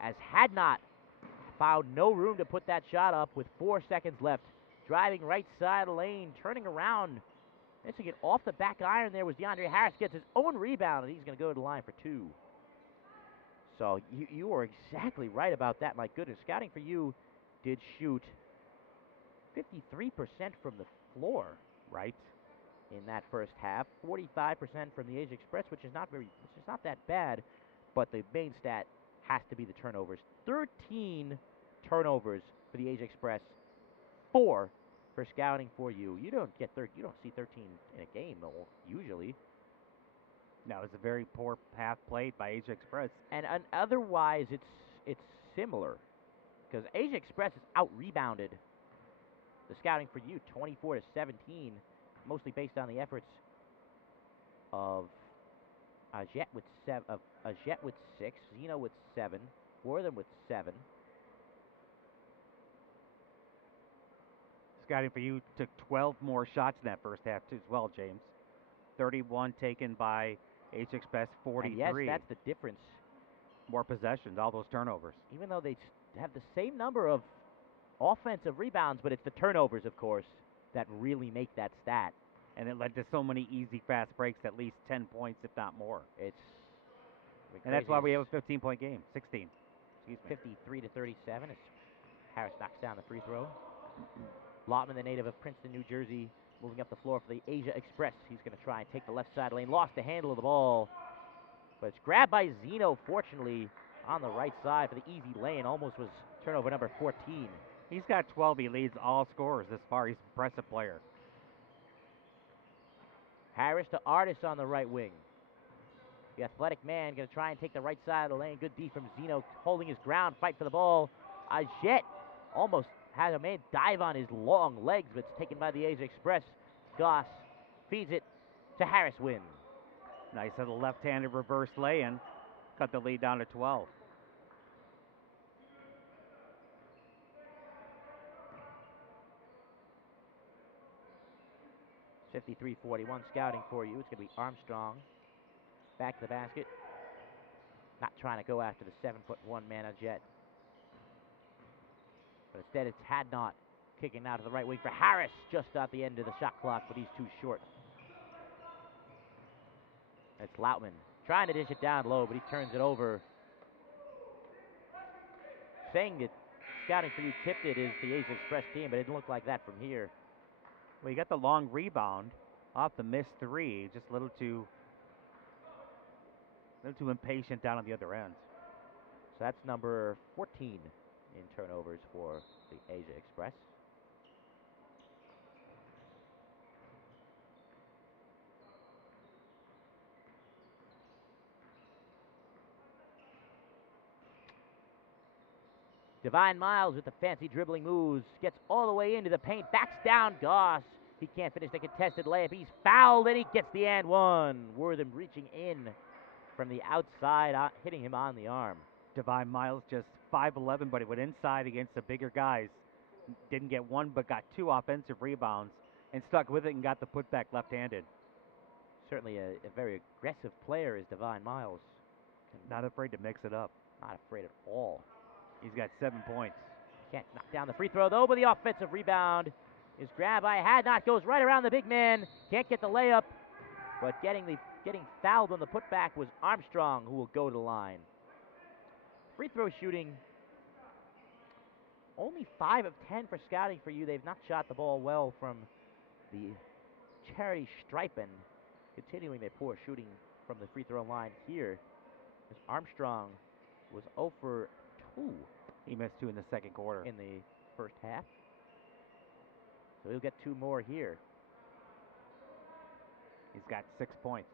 As Hadnot found no room to put that shot up with 4 seconds left. Driving right side lane, turning around. Missing it off the back iron there was DeAndre Harris. Gets his own rebound, and he's going to go to the line for 2. So you were exactly right about that. My goodness, Scouting for You did shoot 53% from the floor, right, in that first half. 45% from the Asia Express, which is not that bad. But the main stat has to be the turnovers. 13 turnovers for the Asia Express. 4 for Scouting for You. You don't see 13 in a game though, usually. No, it's a very poor path played by Asia Express. And otherwise, it's similar, because Asia Express has out-rebounded the Scouting for You 24-17, mostly based on the efforts of Ajet with 6, Zeno with 7, Wortham with 7. Scouting for You took 12 more shots in that first half too, as well, James. 31 taken by Asia Express, 43. And yes, that's the difference. More possessions, all those turnovers. Even though they have the same number of offensive rebounds, but it's the turnovers, of course, that really make that stat. And it led to so many easy, fast breaks, at least 10 points, if not more. And that's why we have a 15-point game. 16. Excuse me. 53-37 as Harris knocks down the free throw. Lotman, the native of Princeton, New Jersey, moving up the floor for the Asia Express. He's going to try and take the left side lane. Lost the handle of the ball, but it's grabbed by Zeno, fortunately, on the right side for the easy lane. Almost was turnover number 14. He's got 12. He leads all scorers this far. He's an impressive player. Harris to Artis on the right wing. The athletic man going to try and take the right side of the lane. Good D from Zeno, holding his ground, fight for the ball. Ajet almost had a man dive on his long legs, but it's taken by the Asia Express. Goss feeds it to Harris Wynn. Nice little left-handed reverse lay-in. Cut the lead down to 12. It's 53-41 scouting for you. It's going to be Armstrong. Back to the basket. Not trying to go after the 7'1" man Jet. But instead it's Hadnot kicking out of the right wing for Harris, just at the end of the shot clock, but he's too short. It's Lautman trying to dish it down low, but he turns it over. Saying that scouting for you tipped it is the Asia Express team, but it didn't look like that from here. Well, you got the long rebound off the missed three. Just a little too impatient down on the other end. So that's number 14 in turnovers for the Asia Express. Divine Miles with the fancy dribbling moves. Gets all the way into the paint. Backs down Goss. He can't finish the contested layup. He's fouled, and he gets the and one. Wortham reaching in from the outside, hitting him on the arm. Divine Miles just 5'11", but he went inside against the bigger guys. Didn't get one, but got 2 offensive rebounds and stuck with it and got the putback left-handed. Certainly a very aggressive player is Divine Miles. Not afraid to mix it up. Not afraid at all. He's got 7 points. Can't knock down the free throw, though, but the offensive rebound is grabbed by Hadnot. Goes right around the big man. Can't get the layup, but getting fouled on the putback was Armstrong, who will go to the line. Free throw shooting, only 5 of 10 for scouting for you. They've not shot the ball well from the Charity Strypen. Continuing their poor shooting from the free throw line here, as Armstrong was 0 for 2. He missed 2 in the second quarter. In the first half. So he'll get 2 more here. He's got 6 points.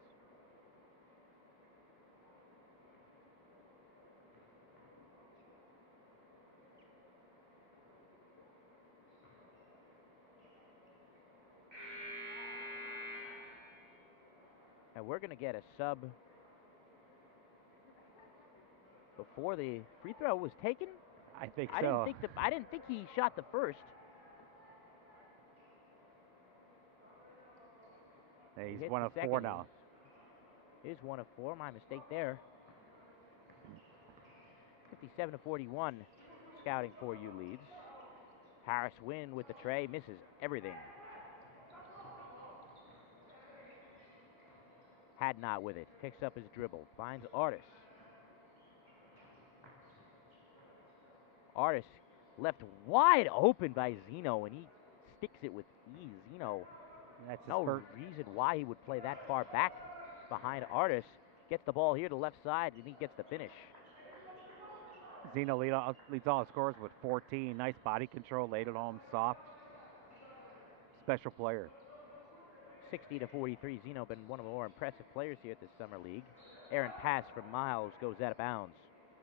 And we're going to get a sub before the free throw was taken. I think so. I didn't think he shot the first. He's 1 of 4 now. Is 1 of 4. My mistake there. 57-41. Scouting for you leads. Harris Wynn with the tray, misses everything. Hadnot with it, picks up his dribble, finds Artis. Artis left wide open by Zeno, and he sticks it with ease. Zeno, that's no reason why he would play that far back behind Artis. Gets the ball here to left side, and he gets the finish. Zeno leads all scorers with 14. Nice body control, laid it home soft. Special player. 60-43. Zeno been one of the more impressive players here at this summer league. Errant pass from Miles goes out of bounds.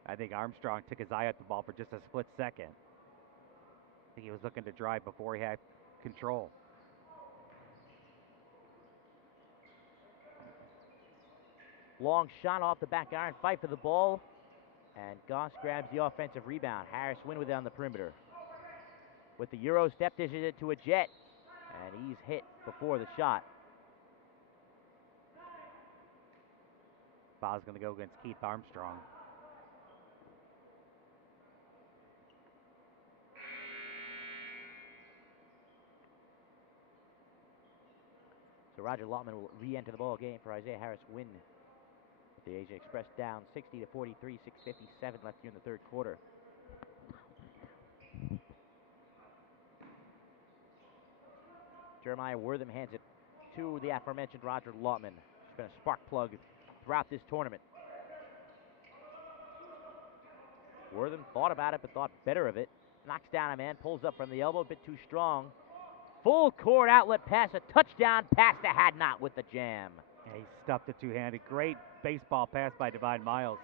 I think Armstrong took his eye off the ball for just a split second. I think he was looking to drive before he had control. Long shot off the back iron, fight for the ball. And Goss grabs the offensive rebound. Harris Wynn with it on the perimeter. With the Euro step, dishes it to a Jet. And he's hit before the shot. Foul's going to go against Keith Armstrong. So Roger Lotman will re-enter the ball game for Isaiah Harris Wynn. The Asia Express down 60-43, 6:57 left here in the third quarter. Jeremiah Wortham hands it to the aforementioned Roger Lautman. He's been a spark plug throughout this tournament. Wortham thought about it, but thought better of it. Knocks down a man, pulls up from the elbow, a bit too strong. Full court outlet pass, a touchdown pass to Hadnot with the jam. Yeah, he stuffed it two-handed. Great baseball pass by Divine Miles.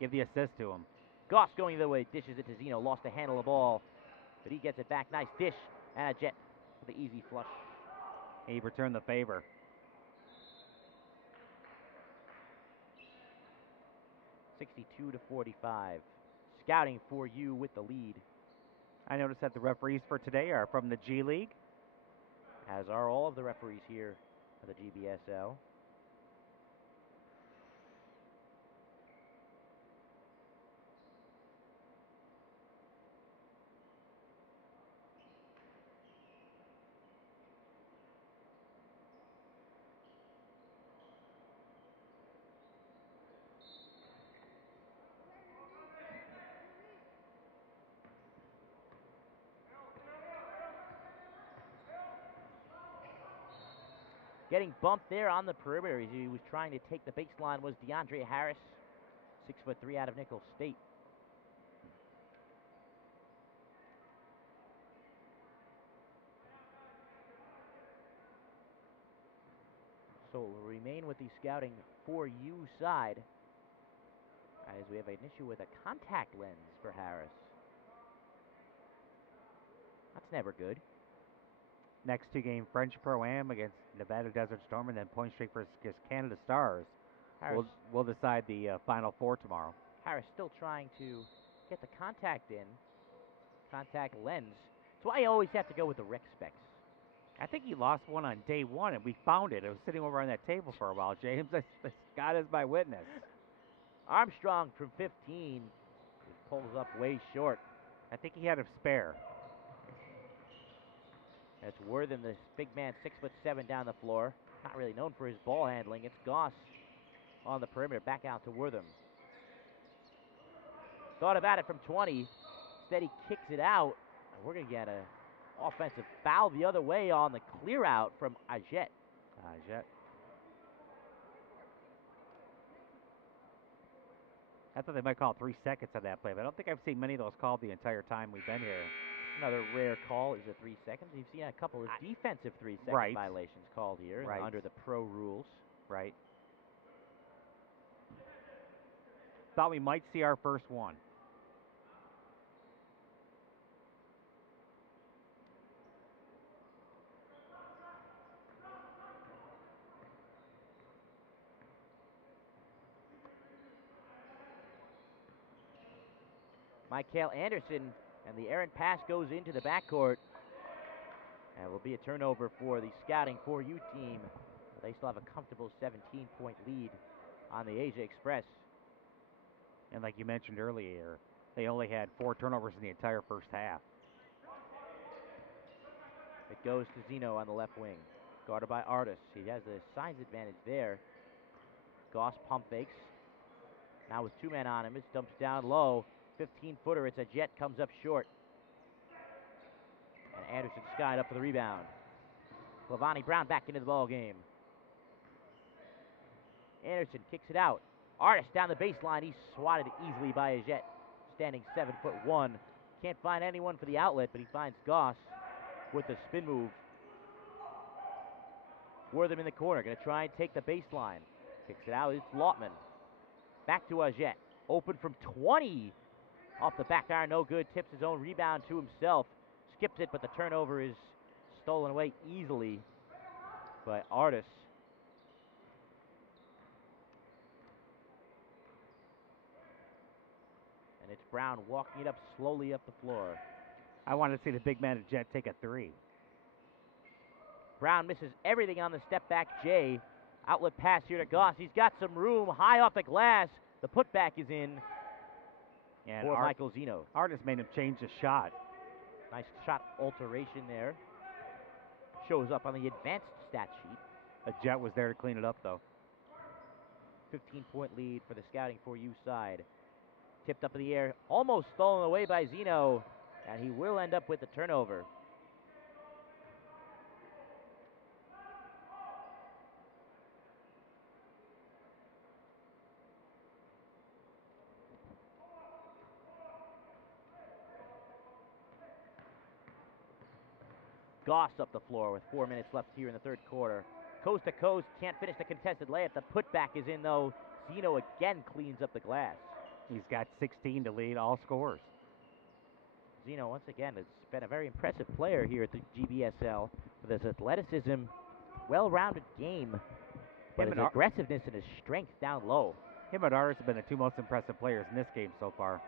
Give the assist to him. Goss going the other way, dishes it to Zeno, lost the handle of the ball, but he gets it back. Nice dish, and a Jet with the easy flush. He returned the favor. (62-45). Scouting for you with the lead. I noticed that the referees for today are from the G League. As are all of the referees here at the GBSL. Getting bumped there on the perimeter as he was trying to take the baseline was DeAndre Harris, 6'3" out of Nicholls State. So we'll remain with the scouting for you side as we have an issue with a contact lens for Harris. That's never good. Next two game French Pro-Am against Nevada Desert Storm, and then Point Street versus Canada Stars. We'll decide the Final Four tomorrow. Harris still trying to get the contact in. Contact lens. That's why you always have to go with the rec specs. I think he lost one on day one, and we found it. It was sitting over on that table for a while, James. God is my witness. Armstrong from 15. He pulls up way short. I think he had a spare. That's Wortham, this big man, 6'7" down the floor. Not really known for his ball handling. It's Goss on the perimeter, back out to Wortham. Thought about it from 20. Instead, he kicks it out. And we're going to get an offensive foul the other way on the clear out from Ajet. I thought they might call 3 seconds on that play, but I don't think I've seen many of those called the entire time we've been here. Another rare call is a 3 seconds. You've seen a couple of defensive 3-second violations called here under the pro rules. Right. Thought we might see our first one. Michael Anderson, and the errant pass goes into the backcourt. And it will be a turnover for the scouting for you team. They still have a comfortable 17-point lead on the Asia Express. And like you mentioned earlier, they only had 4 turnovers in the entire first half. It goes to Zeno on the left wing, guarded by Artis. He has the size advantage there. Goss pump fakes. Now with 2 men on him, it dumps down low. 15-footer, it's a Jet, comes up short. And Anderson skied up for the rebound. Lavani Brown back into the ball game. Anderson kicks it out. Artis down the baseline. He's swatted easily by a Jet, standing 7'1". Can't find anyone for the outlet, but he finds Goss with the spin move. Wortham in the corner, going to try and take the baseline. Kicks it out. It's Lautman. Back to Ajet. Open from 20. Off the back iron, no good. Tips his own rebound to himself. Skips it, but the turnover is stolen away easily by Artis. And it's Brown walking it up slowly up the floor. I wanted to see the big man at Jet take a 3. Brown misses everything on the step back J. Outlet pass here to Goss. He's got some room high off the glass. The putback is in for Michael Zeno. Artis made him change the shot. Nice shot alteration there. Shows up on the advanced stat sheet. A Jet was there to clean it up, though. 15-point lead for the scouting for you side. Tipped up in the air, almost stolen away by Zeno, and he will end up with the turnover. Goss up the floor with 4 minutes left here in the third quarter. Coast to coast, can't finish the contested layup. The putback is in, though. Zeno again cleans up the glass. He's got 16 to lead all scorers. Zeno, once again, has been a very impressive player here at the GBSL with his athleticism, well-rounded game, but his aggressiveness and his strength down low. Him and Artis have been the two most impressive players in this game so far.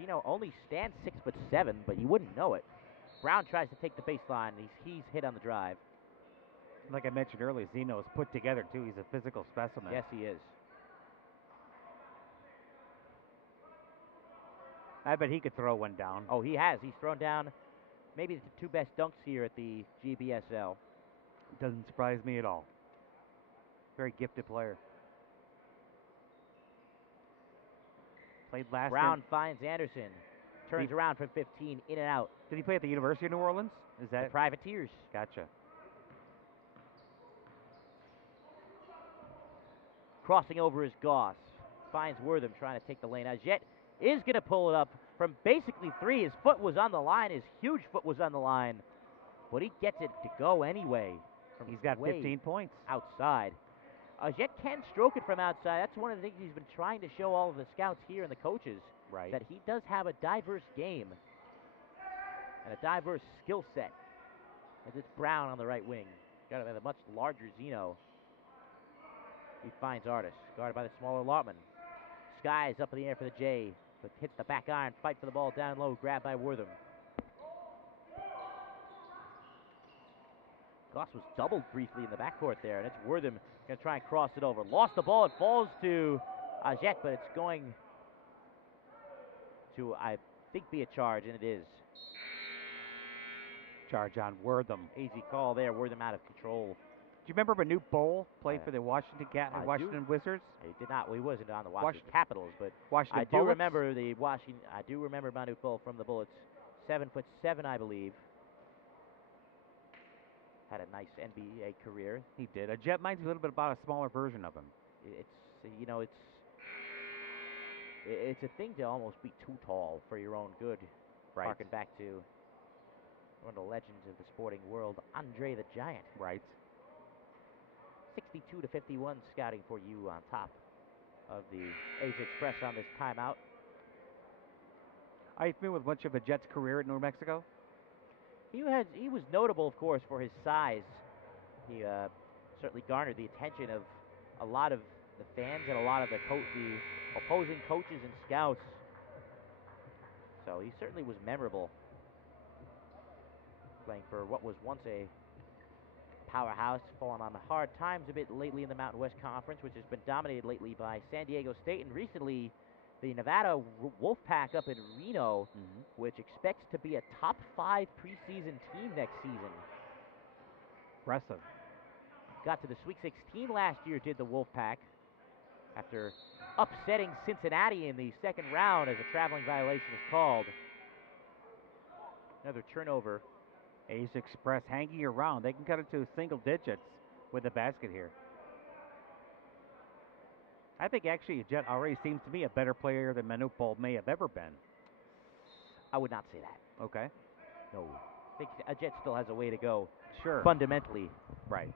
Zeno only stands 6'7", but you wouldn't know it. Brown tries to take the baseline. He's hit on the drive. Like I mentioned earlier, Zeno is put together, too. He's a physical specimen. Yes, he is. I bet he could throw one down. Oh, he has. He's thrown down maybe the two best dunks here at the GBSL. Doesn't surprise me at all. Very gifted player. Played last Brown finds Anderson. Turns around from 15, in and out. Did he play at the University of New Orleans? Is that the Privateers? Gotcha. Crossing over is Goss. Finds Wortham trying to take the lane. Ajette is going to pull it up from basically 3. His foot was on the line. His huge foot was on the line. But he gets it to go anyway. He's got 15 points. Outside. Ajette can stroke it from outside. That's one of the things he's been trying to show all of the scouts here and the coaches. Right. That he does have a diverse game. And a diverse skill set. As it's Brown on the right wing. Got a much larger Zeno. He finds Artis. Guarded by the smaller Lautman. Skies up in the air for the J. But hits the back iron. Fight for the ball down low. Grabbed by Wortham. Goss was doubled briefly in the backcourt there. And it's Wortham going to try and cross it over. Lost the ball. It falls to Ajette. But it's going to, I think, be a charge. And it is. Charge on Wortham. Easy call there. Wortham out of control. Do you remember Manute Bol played for the Washington Wizards? He did not. Well, he wasn't on the Washington Capitals, but Washington I do Bullets? remember the Washington. I do remember Manute Bol from the Bullets. 7'7", I believe. Had a nice NBA career. He did. Ajette reminds me a little bit about a smaller version of him. It's a thing to almost be too tall for your own good. Right. Harken back to one of the legends of the sporting world, Andre the Giant. Right. 62 to 51 scouting for you on top of the Asia Express on this timeout. Are you familiar with much of Ajette's career at New Mexico? He was notable, of course, for his size. He certainly garnered the attention of a lot of the fans and a lot of the opposing coaches and scouts. So he certainly was memorable, playing for what was once a powerhouse, fallen on hard times a bit lately in the Mountain West Conference, which has been dominated lately by San Diego State, and recently the Nevada Wolfpack up in Reno, which expects to be a top 5 preseason team next season. Impressive. Got to the Sweet 16 last year, did the Wolfpack, after upsetting Cincinnati in the second round as a traveling violation was called. Another turnover. Ace Express hanging around. They can cut it to single digits with the basket here. I think actually Ajette already seems to be a better player than Manute Bol may have ever been. I would not say that. Okay. No. I think Ajette still has a way to go. Sure. Fundamentally. Right.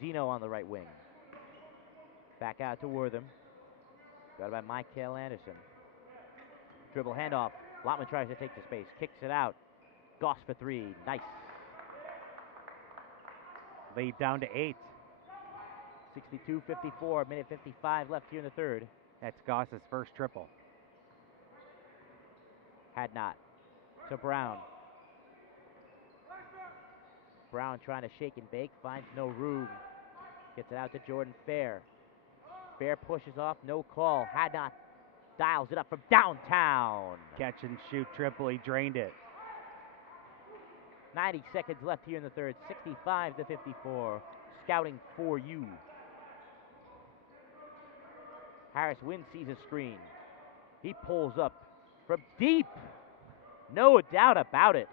Zeno on the right wing. Back out to Wortham. Got by Michael Anderson. Dribble handoff. Lautman tries to take the space. Kicks it out. Goss for 3. Nice. Lead down to 8. 62-54. Minute 55 left here in the third. That's Goss's first triple. Had not. To Brown. Brown trying to shake and bake. Finds no room. Gets it out to Jordan Fair. Fair pushes off. No call. Had not. Dials it up from downtown. Catch and shoot triple. He drained it. 90 seconds left here in the third. 65-54. Scouting for you. Harris Wynn sees a screen. He pulls up from deep. No doubt about it.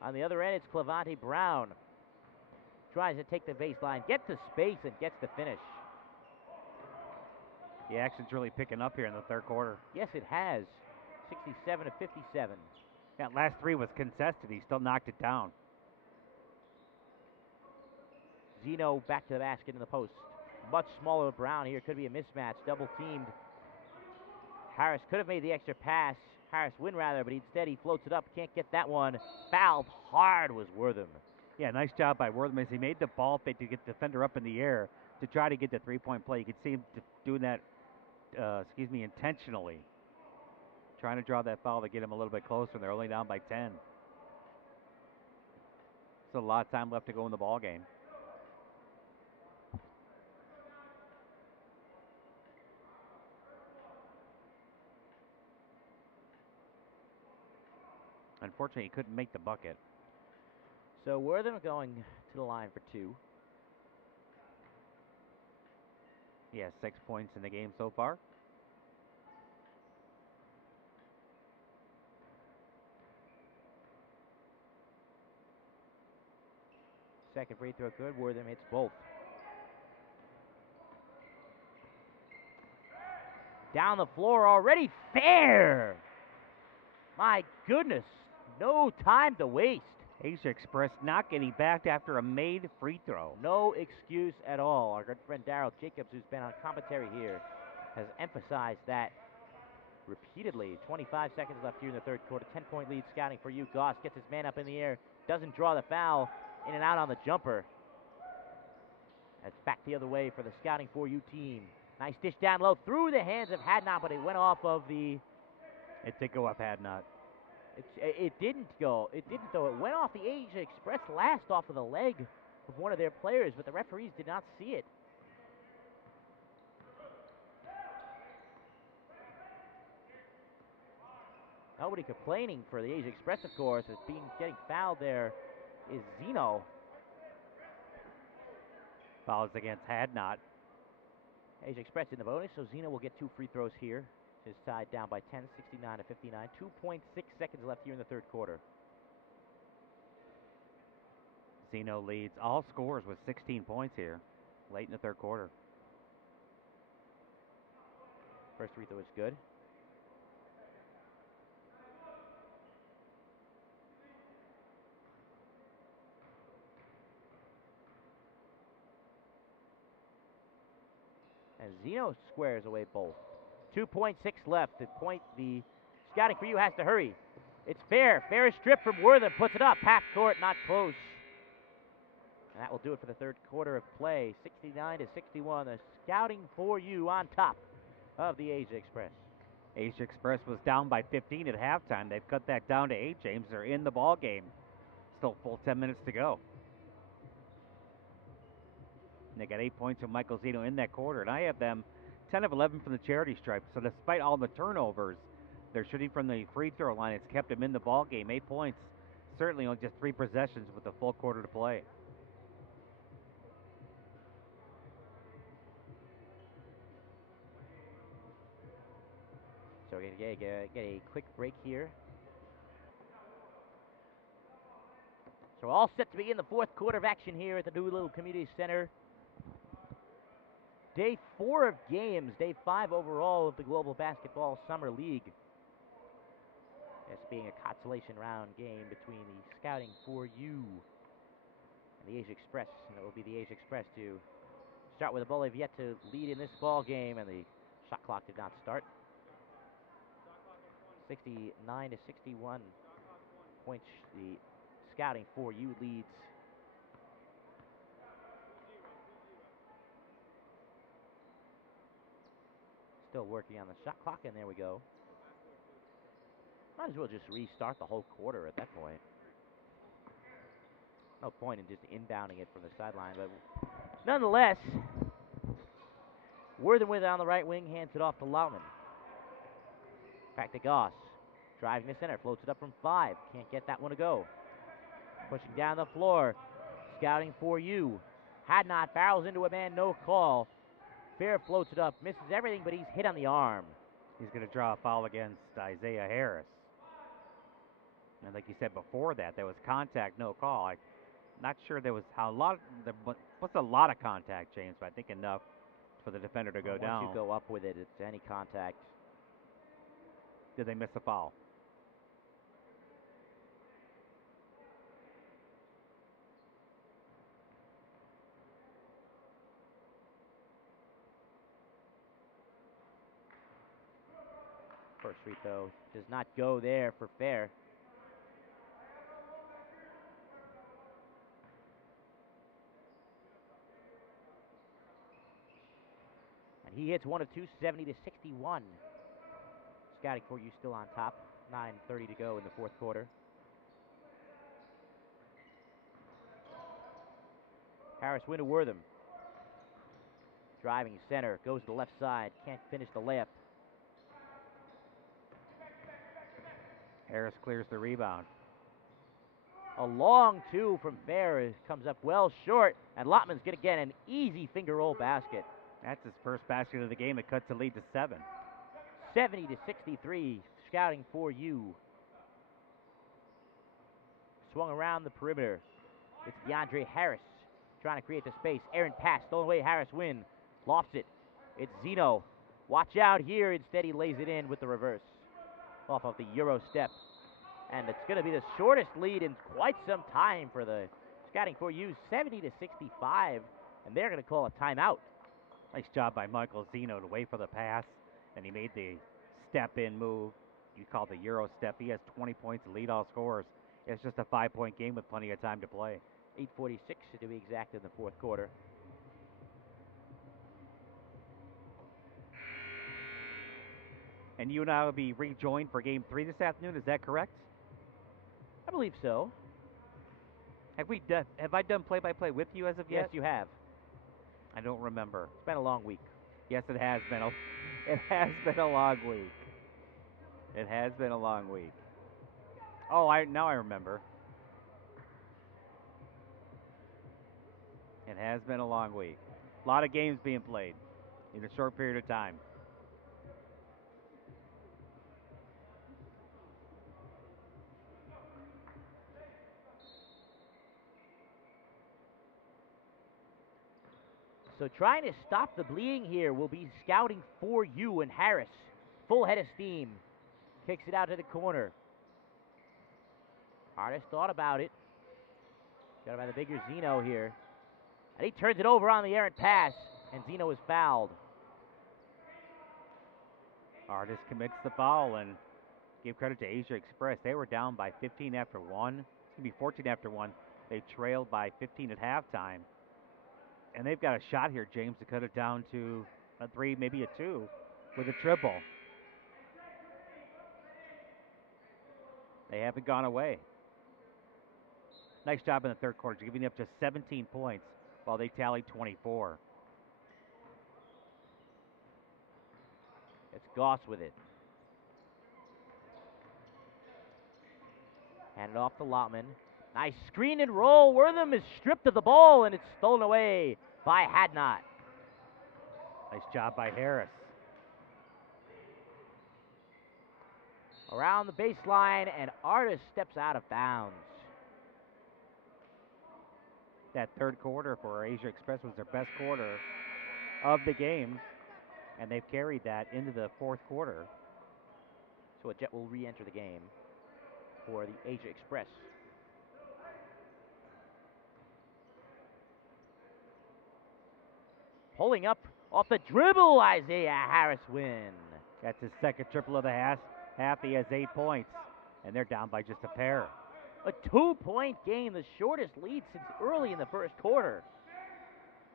On the other end, it's Cleavante Brown. Tries to take the baseline, gets to space, and gets the finish. The action's really picking up here in the third quarter. Yes, it has. 67 to 57. That last three was contested. He still knocked it down. Zeno back to the basket in the post. Much smaller Brown here. Could be a mismatch. Double teamed. Harris could have made the extra pass. Harris win rather, but instead he floats it up. Can't get that one. Fouled hard was Wortham. Yeah, nice job by Wortham as he made the ball fake to get the defender up in the air to try to get the three-point play. You could see him doing that, intentionally. Trying to draw that foul to get him a little bit closer. They're only down by 10. Still a lot of time left to go in the ball game. Unfortunately, he couldn't make the bucket. So Wortham going to the line for two. He has 6 points in the game so far. Second free throw good. Wortham hits both. Down the floor already. Fair. My goodness. No time to waste. Asia Express not getting backed after a made free throw. No excuse at all. Our good friend Daryl Jacobs, who's been on commentary here, has emphasized that repeatedly. 25 seconds left here in the third quarter. 10-point lead scouting for you. Goss gets his man up in the air. Doesn't draw the foul. In and out on the jumper. That's back the other way for the scouting for you team. Nice dish down low through the hands of Hadnot, but it went off of the... It did go up Hadnot. It didn't go. It didn't, though. It went off the Asia Express last off of the leg of one of their players, but the referees did not see it. Nobody complaining for the Asia Express, of course, as getting fouled there is Zeno. Fouls against Hadnot. Asia Express in the bonus, so Zeno will get two free throws here. Is tied down by 10, 69 to 59. 2.6 seconds left here in the third quarter. Zeno leads all scorers with 16 points here, late in the third quarter. First free throw is good. And Zeno squares away both. 2.6 left. The scouting for you has to hurry. It's fair. Fair strip from Wortham. Puts it up. Half court, not close. And that will do it for the third quarter of play. 69 to 61. The scouting for you on top of the Asia Express. Asia Express was down by 15 at halftime. They've cut that down to 8, James. They're in the ball game. Still full 10 minutes to go. And they got 8 points from Michael Zeno in that quarter. And I have them 10 of 11 from the charity stripe. So despite all the turnovers, they're shooting from the free throw line. It's kept them in the ball game. 8 points. Certainly only just 3 possessions with a full quarter to play. So we're going to get a quick break here. So all set to begin the fourth quarter of action here at the Doolittle Community Center. Day 4 of games, day 5 overall of the Global Basketball Summer League. This being a consolation round game between the Scouting for You and the Asia Express. And it will be the Asia Express to start with the ball. They've yet to lead in this ball game, and the shot clock did not start. 69 to 61 points. The Scouting for You leads. Still working on the shot clock, and there we go. Might as well just restart the whole quarter at that point. No point in just inbounding it from the sideline, but nonetheless, Wortham with it on the right wing, hands it off to Lautman. Back to Goss. Driving to center, floats it up from 5. Can't get that one to go. Pushing down the floor. Scouting for You. Hadnot barrels into a man, no call. Fair floats it up, misses everything, but he's hit on the arm. He's going to draw a foul against Isaiah Harris. And like you said before that, there was contact, no call. I'm not sure there was what's a lot of contact, James, but I think enough for the defender to go Once down. you go up with it, it's any contact. Did they miss a foul? First free throw does not go there for fair. And he hits one of two, 70 to 61. Scouting for you still on top. 9:30 to go in the fourth quarter. Harris Wynn to Wortham. Driving center, goes to the left side, can't finish the layup. Harris clears the rebound. A long two from Fair comes up well short, and Lottman's going to get an easy finger roll basket. That's his first basket of the game. It cuts the lead to 7. 70 to 63, scouting for you. Swung around the perimeter. It's DeAndre Harris trying to create the space. Aaron pass, stolen away. Harris Wynn lofts it. It's Zeno. Watch out here. Instead, he lays it in with the reverse off of the Euro step. And it's going to be the shortest lead in quite some time for the scouting for you, 70 to 65. And they're going to call a timeout. Nice job by Michael Zeno to wait for the pass, and he made the step-in move. You call the Euro step. He has 20 points to lead all scorers. It's just a 5-point game with plenty of time to play. 8:46 to be exact in the fourth quarter. And you and I will be rejoined for Game 3 this afternoon. Is that correct? I believe so. Have I done play-by-play with you as of yet? Yes, you have. I don't remember. It's been a long week. Yes, it has been. It has been a long week. It has been a long week. Oh, now I remember. It has been a long week. A lot of games being played in a short period of time. So trying to stop the bleeding here will be scouting for you, and Harris, full head of steam, kicks it out to the corner. Artist thought about it. Got by the bigger Zeno here. And he turns it over on the errant pass, and Zeno is fouled. Artist commits the foul, and give credit to Asia Express. They were down by 15 after 1. It's going to be 14 after 1. They trailed by 15 at halftime. And they've got a shot here, James, to cut it down to a 3, maybe a 2, with a triple. They haven't gone away. Nice job in the third quarter, giving up just 17 points while they tallied 24. It's Goss with it. Handed off to Lottman. Nice screen and roll. Wortham is stripped of the ball, and it's stolen away by Hadnot. Nice job by Harris. Around the baseline, and Artist steps out of bounds. That third quarter for Asia Express was their best quarter of the game, and they've carried that into the fourth quarter. So a Jet will re-enter the game for the Asia Express. Pulling up off the dribble, Isaiah Harris Wynn. That's his second triple of the half. He has 8 points, and they're down by just a pair. A 2-point game, the shortest lead since early in the first quarter.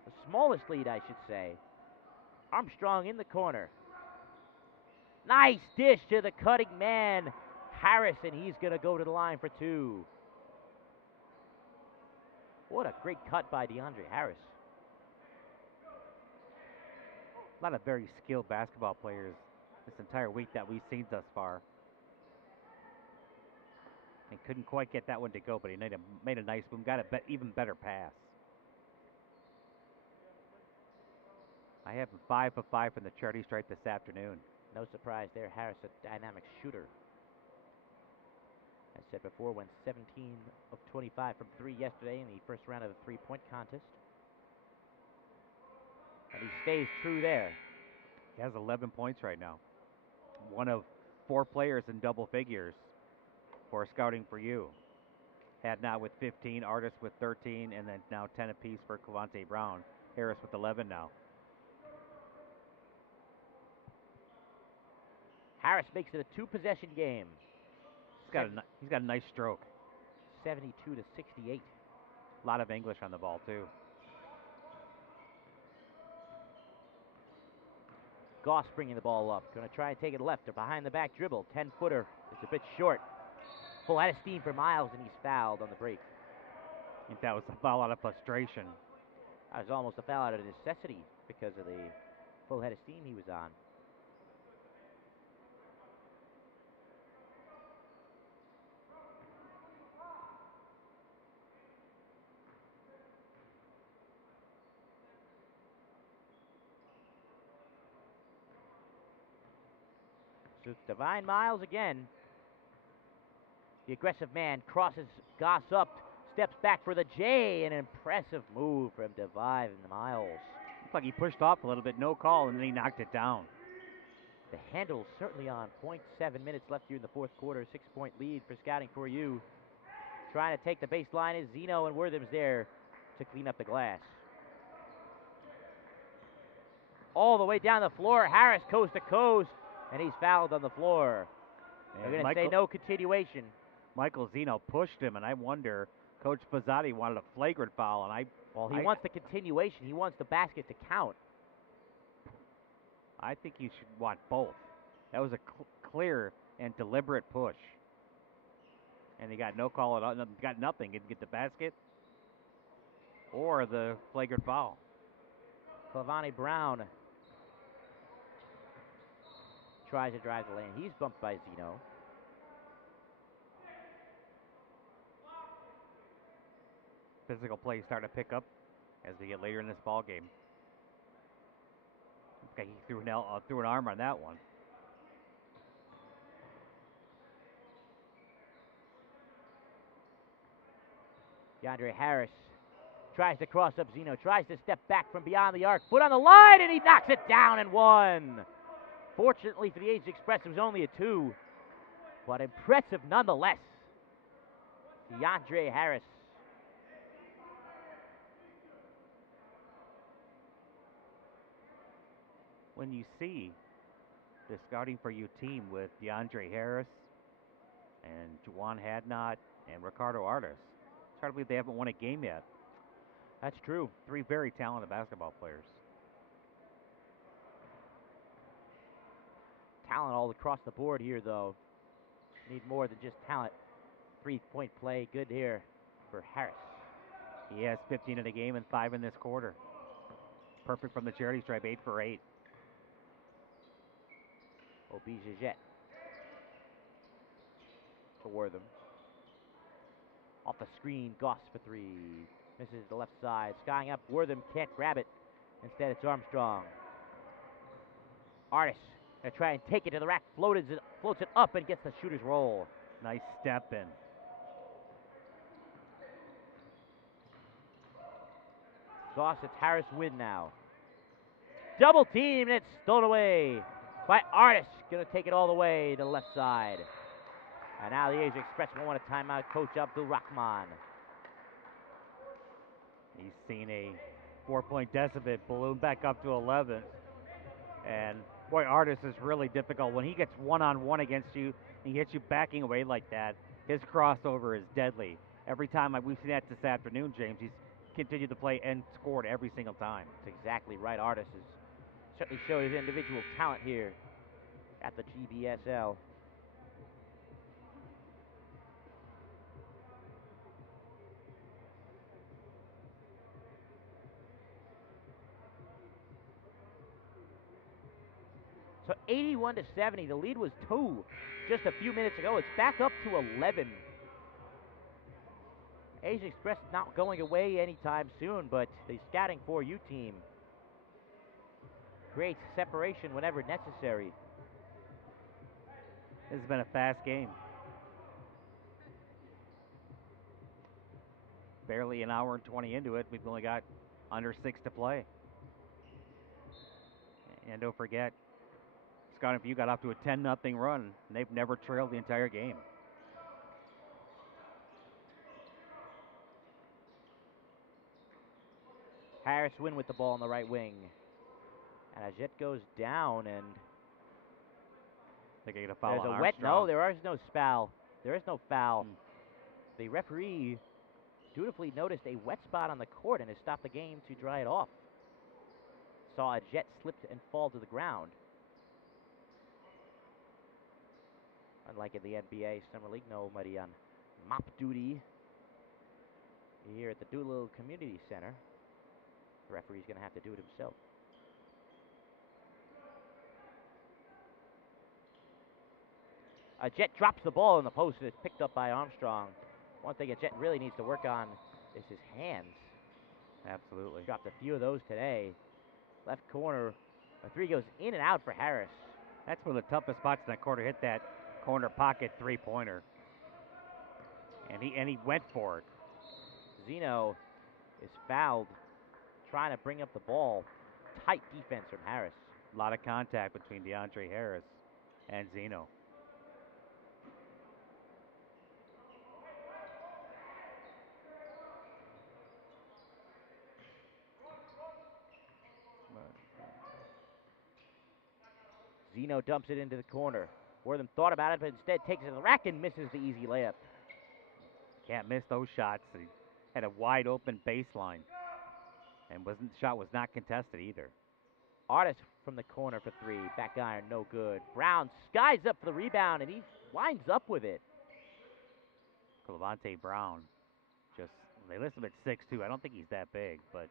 The smallest lead, I should say. Armstrong in the corner. Nice dish to the cutting man, Harris, and he's going to go to the line for 2. What a great cut by DeAndre Harris. A lot of very skilled basketball players this entire week that we've seen thus far. And couldn't quite get that one to go, but he made a nice move, got an even better pass. I have him 5 of 5 from the charity stripe this afternoon. No surprise there, Harris, a dynamic shooter. As said before, went 17 of 25 from 3 yesterday in the first round of the three-point contest. And he stays true there. He has 11 points right now. One of 4 players in double figures for Scouting for You. Hadnot with 15, Artis with 13, and then now 10 apiece for Cavante Brown. Harris with 11 now. Harris makes it a 2-possession game. He's got a nice stroke. 72 to 68. A lot of English on the ball, too. Goss bringing the ball up. Going to try and take it left. A behind the back dribble. 10-footer. It's a bit short. Full head of steam for Miles, and he's fouled on the break. I think that was a foul out of frustration. That was almost a foul out of necessity because of the full head of steam he was on. So Divine Miles again. The aggressive man crosses Goss up, steps back for the J. An impressive move from Divine Miles. Looks like he pushed off a little bit, no call, and then he knocked it down. The handle's certainly on point. 7 minutes left here in the fourth quarter. 6-point lead for Scouting for You. Trying to take the baseline is Zeno, and Wortham's there to clean up the glass. All the way down the floor, Harris coast to coast, and he's fouled on the floor. They're going to say no continuation. Michael Zeno pushed him, and I wonder, Coach Pizzotti wanted a flagrant foul, and he wants the continuation. He wants the basket to count. I think you should want both. That was a clear and deliberate push. And he got no call at all, got nothing. Didn't get the basket or the flagrant foul. Cavante Brown tries to drive the lane. He's bumped by Zeno. Physical play starting to pick up as we get later in this ball game. Okay, he threw an arm on that one. DeAndre Harris tries to cross up Zeno, tries to step back from beyond the arc, foot on the line, and he knocks it down and one. Fortunately for the Age Express, it was only a 2, but impressive nonetheless. DeAndre Harris. When you see the Scouting for You team with DeAndre Harris and Juwan Hadnot and Ricardo Artis, it's hard to believe they haven't won a game yet. That's true. 3 very talented basketball players. Talent all across the board here, though. Need more than just talent. 3-point play, good here for Harris. He has 15 in the game and 5 in this quarter. Perfect from the charity stripe, 8 for 8. Obijajet to Wortham. Off the screen, Goss for 3. Misses the left side. Skying up, Wortham can't grab it. Instead, it's Armstrong. Artis gonna try and take it to the rack. Floats it up and gets the shooter's roll. Nice step in. Goss, it's Harris win now. Double team, and it's stolen away by Artis. Gonna take it all the way to the left side. And now the Asia Express will want a timeout. Coach Abdul Rahman. He's seen a 4-point deficit balloon back up to 11. And boy, Artis is really difficult. When he gets one-on-one against you, and he hits you backing away like that, his crossover is deadly. Every time we've seen that this afternoon, James, he's continued to play and scored every single time. That's exactly right. Artis has certainly showed his individual talent here at the GBSL. So 81 to 70. The lead was 2 just a few minutes ago. It's back up to 11. Asia Express not going away anytime soon, but the Scouting for You team creates separation whenever necessary. This has been a fast game. Barely an hour and 20 into it. We've only got under 6 to play. And don't forget, Scott, if you got off to a 10-0 run, and they've never trailed the entire game. Harris Wynn with the ball on the right wing. And Ajette goes down, and They get a foul there's on a wet. Armstrong. No, there is no foul. There is no foul. The referee dutifully noticed a wet spot on the court and has stopped the game to dry it off. Saw Ajette slip and fall to the ground. Unlike in the NBA Summer League, nobody on mop duty here at the Doolittle Community Center. The referee's going to have to do it himself. Ajette drops the ball in the post, and it's picked up by Armstrong. One thing Ajette really needs to work on is his hands. Absolutely. Dropped a few of those today. Left corner, a three goes in and out for Harris. That's one of the toughest spots in that quarter. Hit that corner pocket three-pointer, and he went for it. Zeno is fouled, trying to bring up the ball. Tight defense from Harris. A lot of contact between DeAndre Harris and Zeno. Zeno dumps it into the corner. Wortham thought about it, but instead takes it to the rack and misses the easy layup. Can't miss those shots. He had a wide open baseline, and the shot was not contested either. Artis from the corner for three. Back iron, no good. Brown skies up for the rebound, and he winds up with it. Levante Brown, they list him at 6'2". I don't think he's that big, but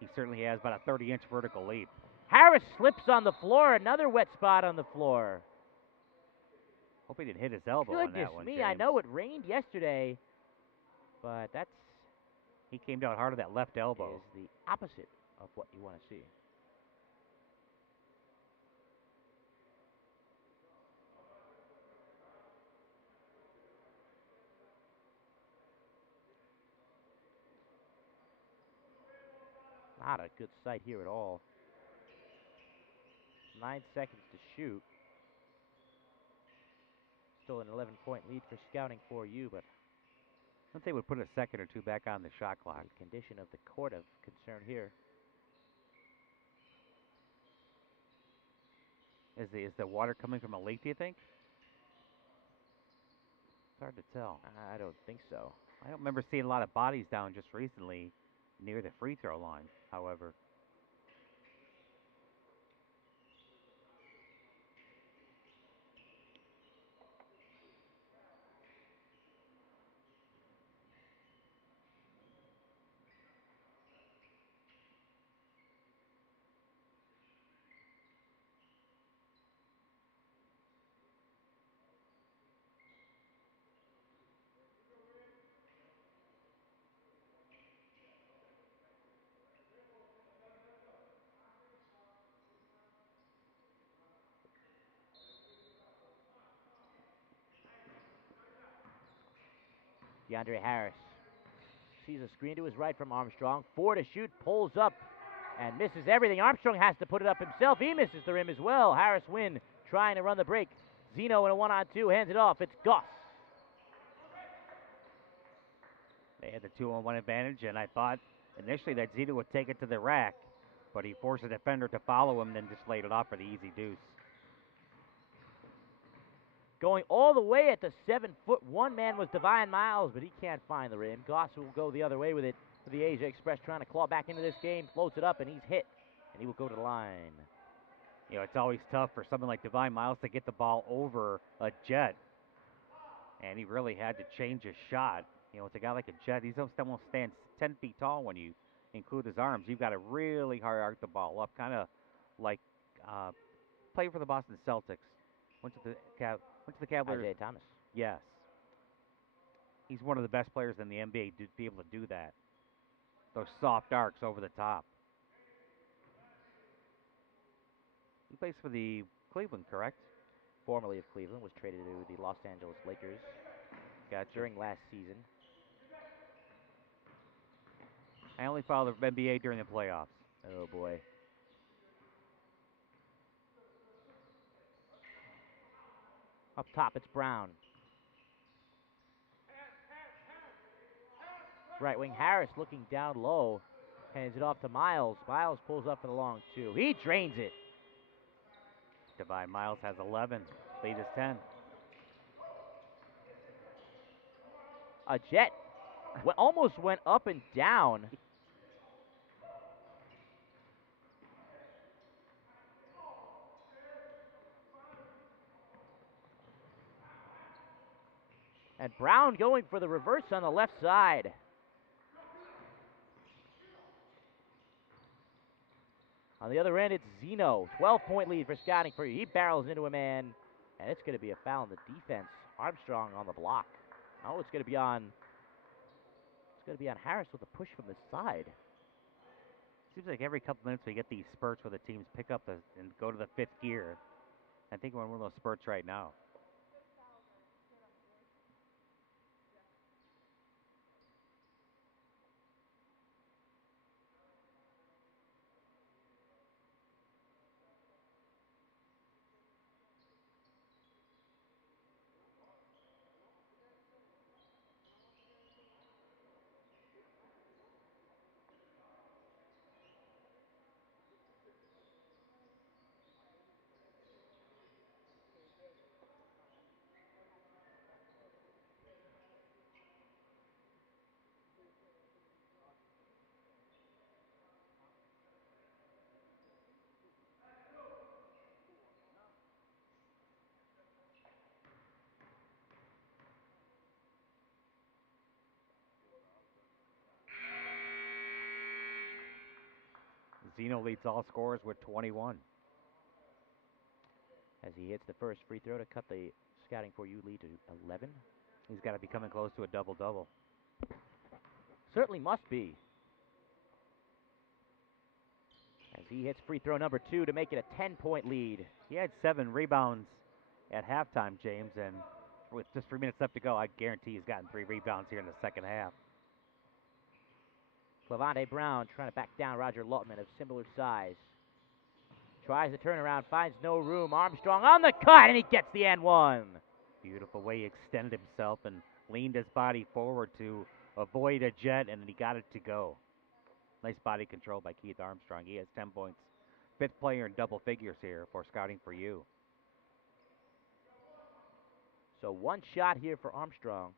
he certainly has about a 30-inch vertical leap. Harris slips on the floor. Another wet spot on the floor. Hope he didn't hit his elbow on that one, Goodness me, James. I know it rained yesterday, but he came down hard on that left elbow. Is the opposite of what you want to see. Not a good sight here at all. 9 seconds to shoot. Still an 11-point lead for Scouting for you, but I think they would put a second or two back on the shot clock. The condition of the court of concern here. Is the water coming from a lake, do you think? It's hard to tell. I don't think so. I don't remember seeing a lot of bodies down just recently near the free throw line, however. DeAndre Harris sees a screen to his right from Armstrong. 4 to shoot, pulls up, and misses everything. Armstrong has to put it up himself. He misses the rim as well. Harris Wynn trying to run the break. Zeno in a 1-on-2, hands it off. It's Goss. They had the 2-on-1 advantage, and I thought initially that Zeno would take it to the rack, but he forced the defender to follow him and then just laid it off for the easy deuce. Going all the way at the 7-foot man was Divine Miles, but he can't find the rim. Goss will go the other way with it for the Asia Express, trying to claw back into this game. Floats it up, and he's hit, and he will go to the line. You know, it's always tough for someone like Divine Miles to get the ball over a Jet, and he really had to change his shot. You know, with a guy like a Jet, he's almost stands 10 feet tall when you include his arms. You've got to really hard arc the ball up, kind of like play for the Boston Celtics. Went to the Cavaliers. Isaiah Thomas. Yes. He's one of the best players in the NBA to be able to do that. Those soft arcs over the top. He plays for the Cleveland, correct? Formerly of Cleveland, was traded to the Los Angeles Lakers during last season. I only follow the NBA during the playoffs. Oh, boy. Up top, it's Brown. Right wing Harris looking down low. Hands it off to Miles. Miles pulls up for the long two. He drains it. Divine Miles has 11. Lead is 10. A Jet almost went up and down. And Brown going for the reverse on the left side. On the other end, it's Zeno. 12-point lead for Scouting for you. He barrels into a man, and it's going to be a foul on the defense. Armstrong on the block. Oh, it's going to be on Harris with a push from the side. Seems like every couple minutes we get these spurts where the teams pick up and go to the fifth gear. I think we're in one of those spurts right now. Zeno leads all scorers with 21. As he hits the first free throw to cut the Scouting for you lead to 11. He's got to be coming close to a double-double. Certainly must be. As he hits free throw number 2 to make it a 10-point lead. He had 7 rebounds at halftime, James, and with just 3 minutes left to go, I guarantee he's gotten 3 rebounds here in the second half. Clevante Brown trying to back down Roger Lutman of similar size. Tries the turnaround, finds no room. Armstrong on the cut, and he gets the N1. Beautiful way he extended himself and leaned his body forward to avoid a jet, and then he got it to go. Nice body control by Keith Armstrong. He has 10 points. 5th player in double figures here for Scouting for you. So one shot here for Armstrong.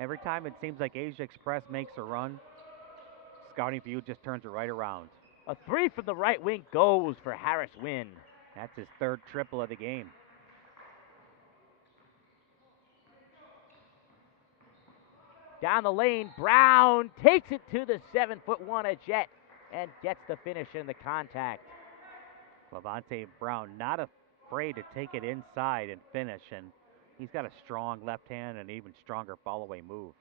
Every time it seems like Asia Express makes a run, Scouting for you just turns it right around. A 3 from the right wing goes for Harris Wynn. That's his 3rd triple of the game. Down the lane, Brown takes it to the 7'1" a Jet and gets the finish in the contact. Clevante Brown not afraid to take it inside and finish, and he's got a strong left hand and an even stronger follow-away move.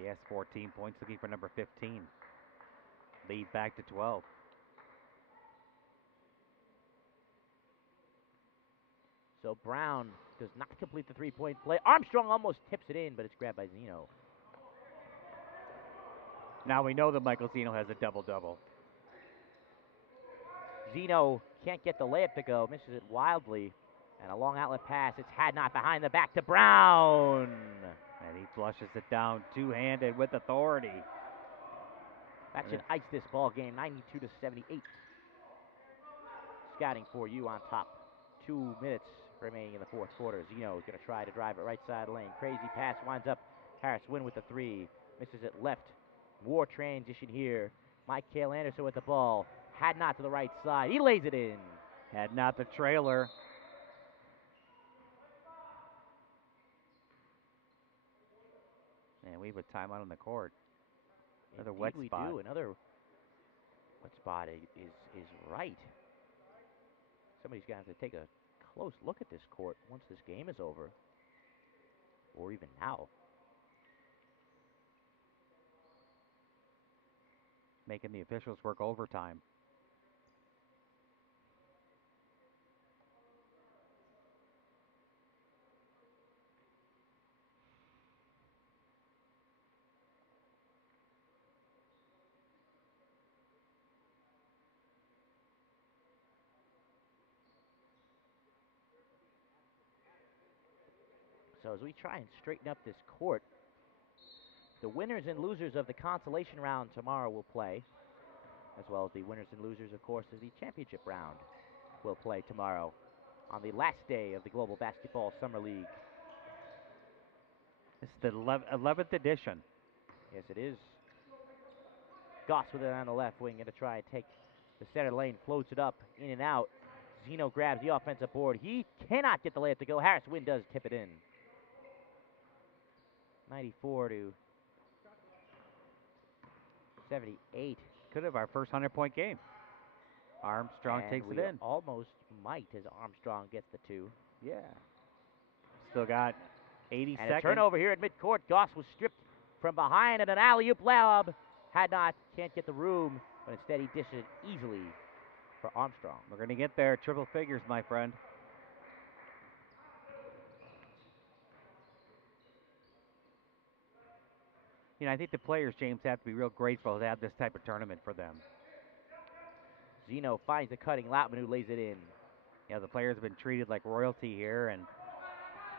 He has 14 points, looking for number 15. Lead back to 12. So Brown does not complete the 3-point play. Armstrong almost tips it in, but it's grabbed by Zeno. Now we know that Michael Zeno has a double-double. Zeno can't get the layup to go, misses it wildly. And a long outlet pass. It's Hadnot behind the back to Brown. And he flushes it down two-handed with authority. That should ice this ball game, 92-78. Scouting for you on top. 2 minutes remaining in the fourth quarter. Zeno is going to try to drive it right side lane. Crazy pass winds up. Harris Wynn with the 3. Misses it left. War transition here. Mike Cale Anderson with the ball. Hadnot to the right side. He lays it in. Hadnot the trailer. And we have a timeout on the court. Another Indeed wet we spot. do. Another wet spot is right. Somebody's going to have to take a close look at this court once this game is over. Or even now. making the officials work overtime. So as we try and straighten up this court, the winners and losers of the consolation round tomorrow will play, as well as the winners and losers, of course, of the championship round will play tomorrow on the last day of the Global Basketball Summer League. It's the 11th edition. Yes, it is. Goss with it on the left wing, going to try and take the center lane, floats it up, in and out. Zeno grabs the offensive board. He cannot get the layup to go. Harris Wind does tip it in. 94 to 78. Could have our first 100-point game. Armstrong takes it in. Almost might as Armstrong gets the two. Yeah. Still got 80 and seconds. A turnover here at midcourt. Goss was stripped from behind and an alley-oop lob. Can't get the room, but instead he dishes it easily for Armstrong. We're going to get there. Triple figures, my friend. You know, I think the players, James, have to be real grateful to have this type of tournament for them. Zeno finds the cutting Lautman, who lays it in. Yeah, the players have been treated like royalty here,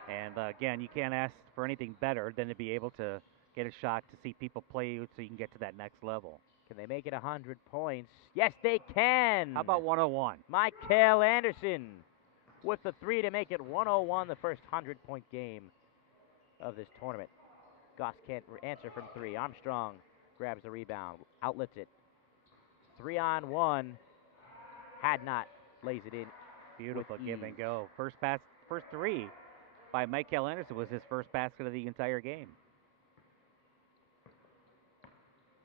and again, you can't ask for anything better than to be able to get a shot to see people play so you can get to that next level. Can they make it 100 points? Yes, they can. How about 101? Michael Anderson with the three to make it 101, the first 100-point game of this tournament. Goss can't answer from three. Armstrong grabs the rebound, outlets it. 3-on-1. Hadnot lays it in. Beautiful give and go. First three by Michael Anderson was his first basket of the entire game.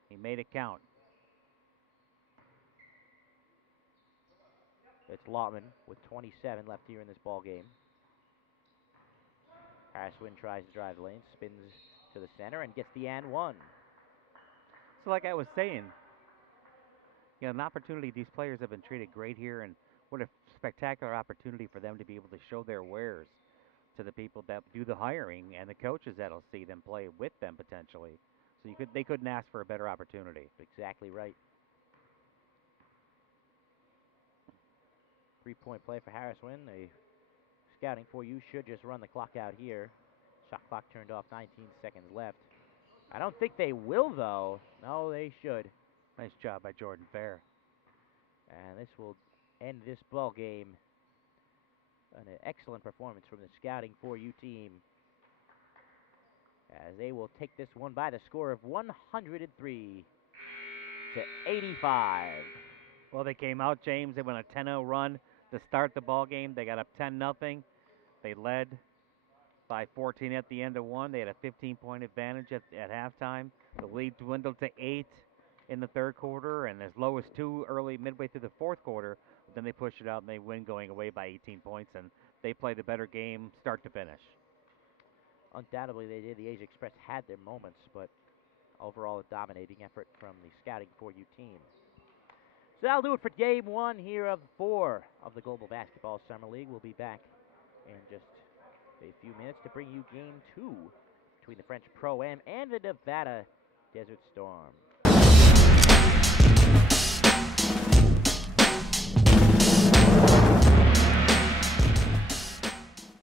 He made it count. It's Lautman with 27 left here in this ball game. Harris Wind tries to drive the lane, spins to the center, and gets the and one. So like I was saying, you know, an opportunity, these players have been treated great here, and what a spectacular opportunity for them to be able to show their wares to the people that do the hiring and the coaches that'll see them play with them potentially. So they couldn't ask for a better opportunity. Exactly right. 3-point play for Harris Wind. The scouting for you should just run the clock out here. Shot clock turned off, 19 seconds left. I don't think they will, though. No, they should. Nice job by Jordan Fair. And this will end this ball game. An excellent performance from the scouting for you team, as they will take this one by the score of 103 to 85. Well, they came out, James. They went a 10-0 run to start the ball game. They got up 10-0. They led by 14 at the end of one. They had a 15-point advantage at halftime. The lead dwindled to 8 in the third quarter, and as low as 2 midway through the fourth quarter. Then they push it out, and they win going away by 18 points, and they played a better game start to finish. Undoubtedly, they did. The Asia Express had their moments, but overall a dominating effort from the scouting for you team. So that'll do it for game one here of 4 of the Global Basketball Summer League. We'll be back in just a few minutes to bring you game 2 between the French Pro-Am and the Nevada Desert Storm.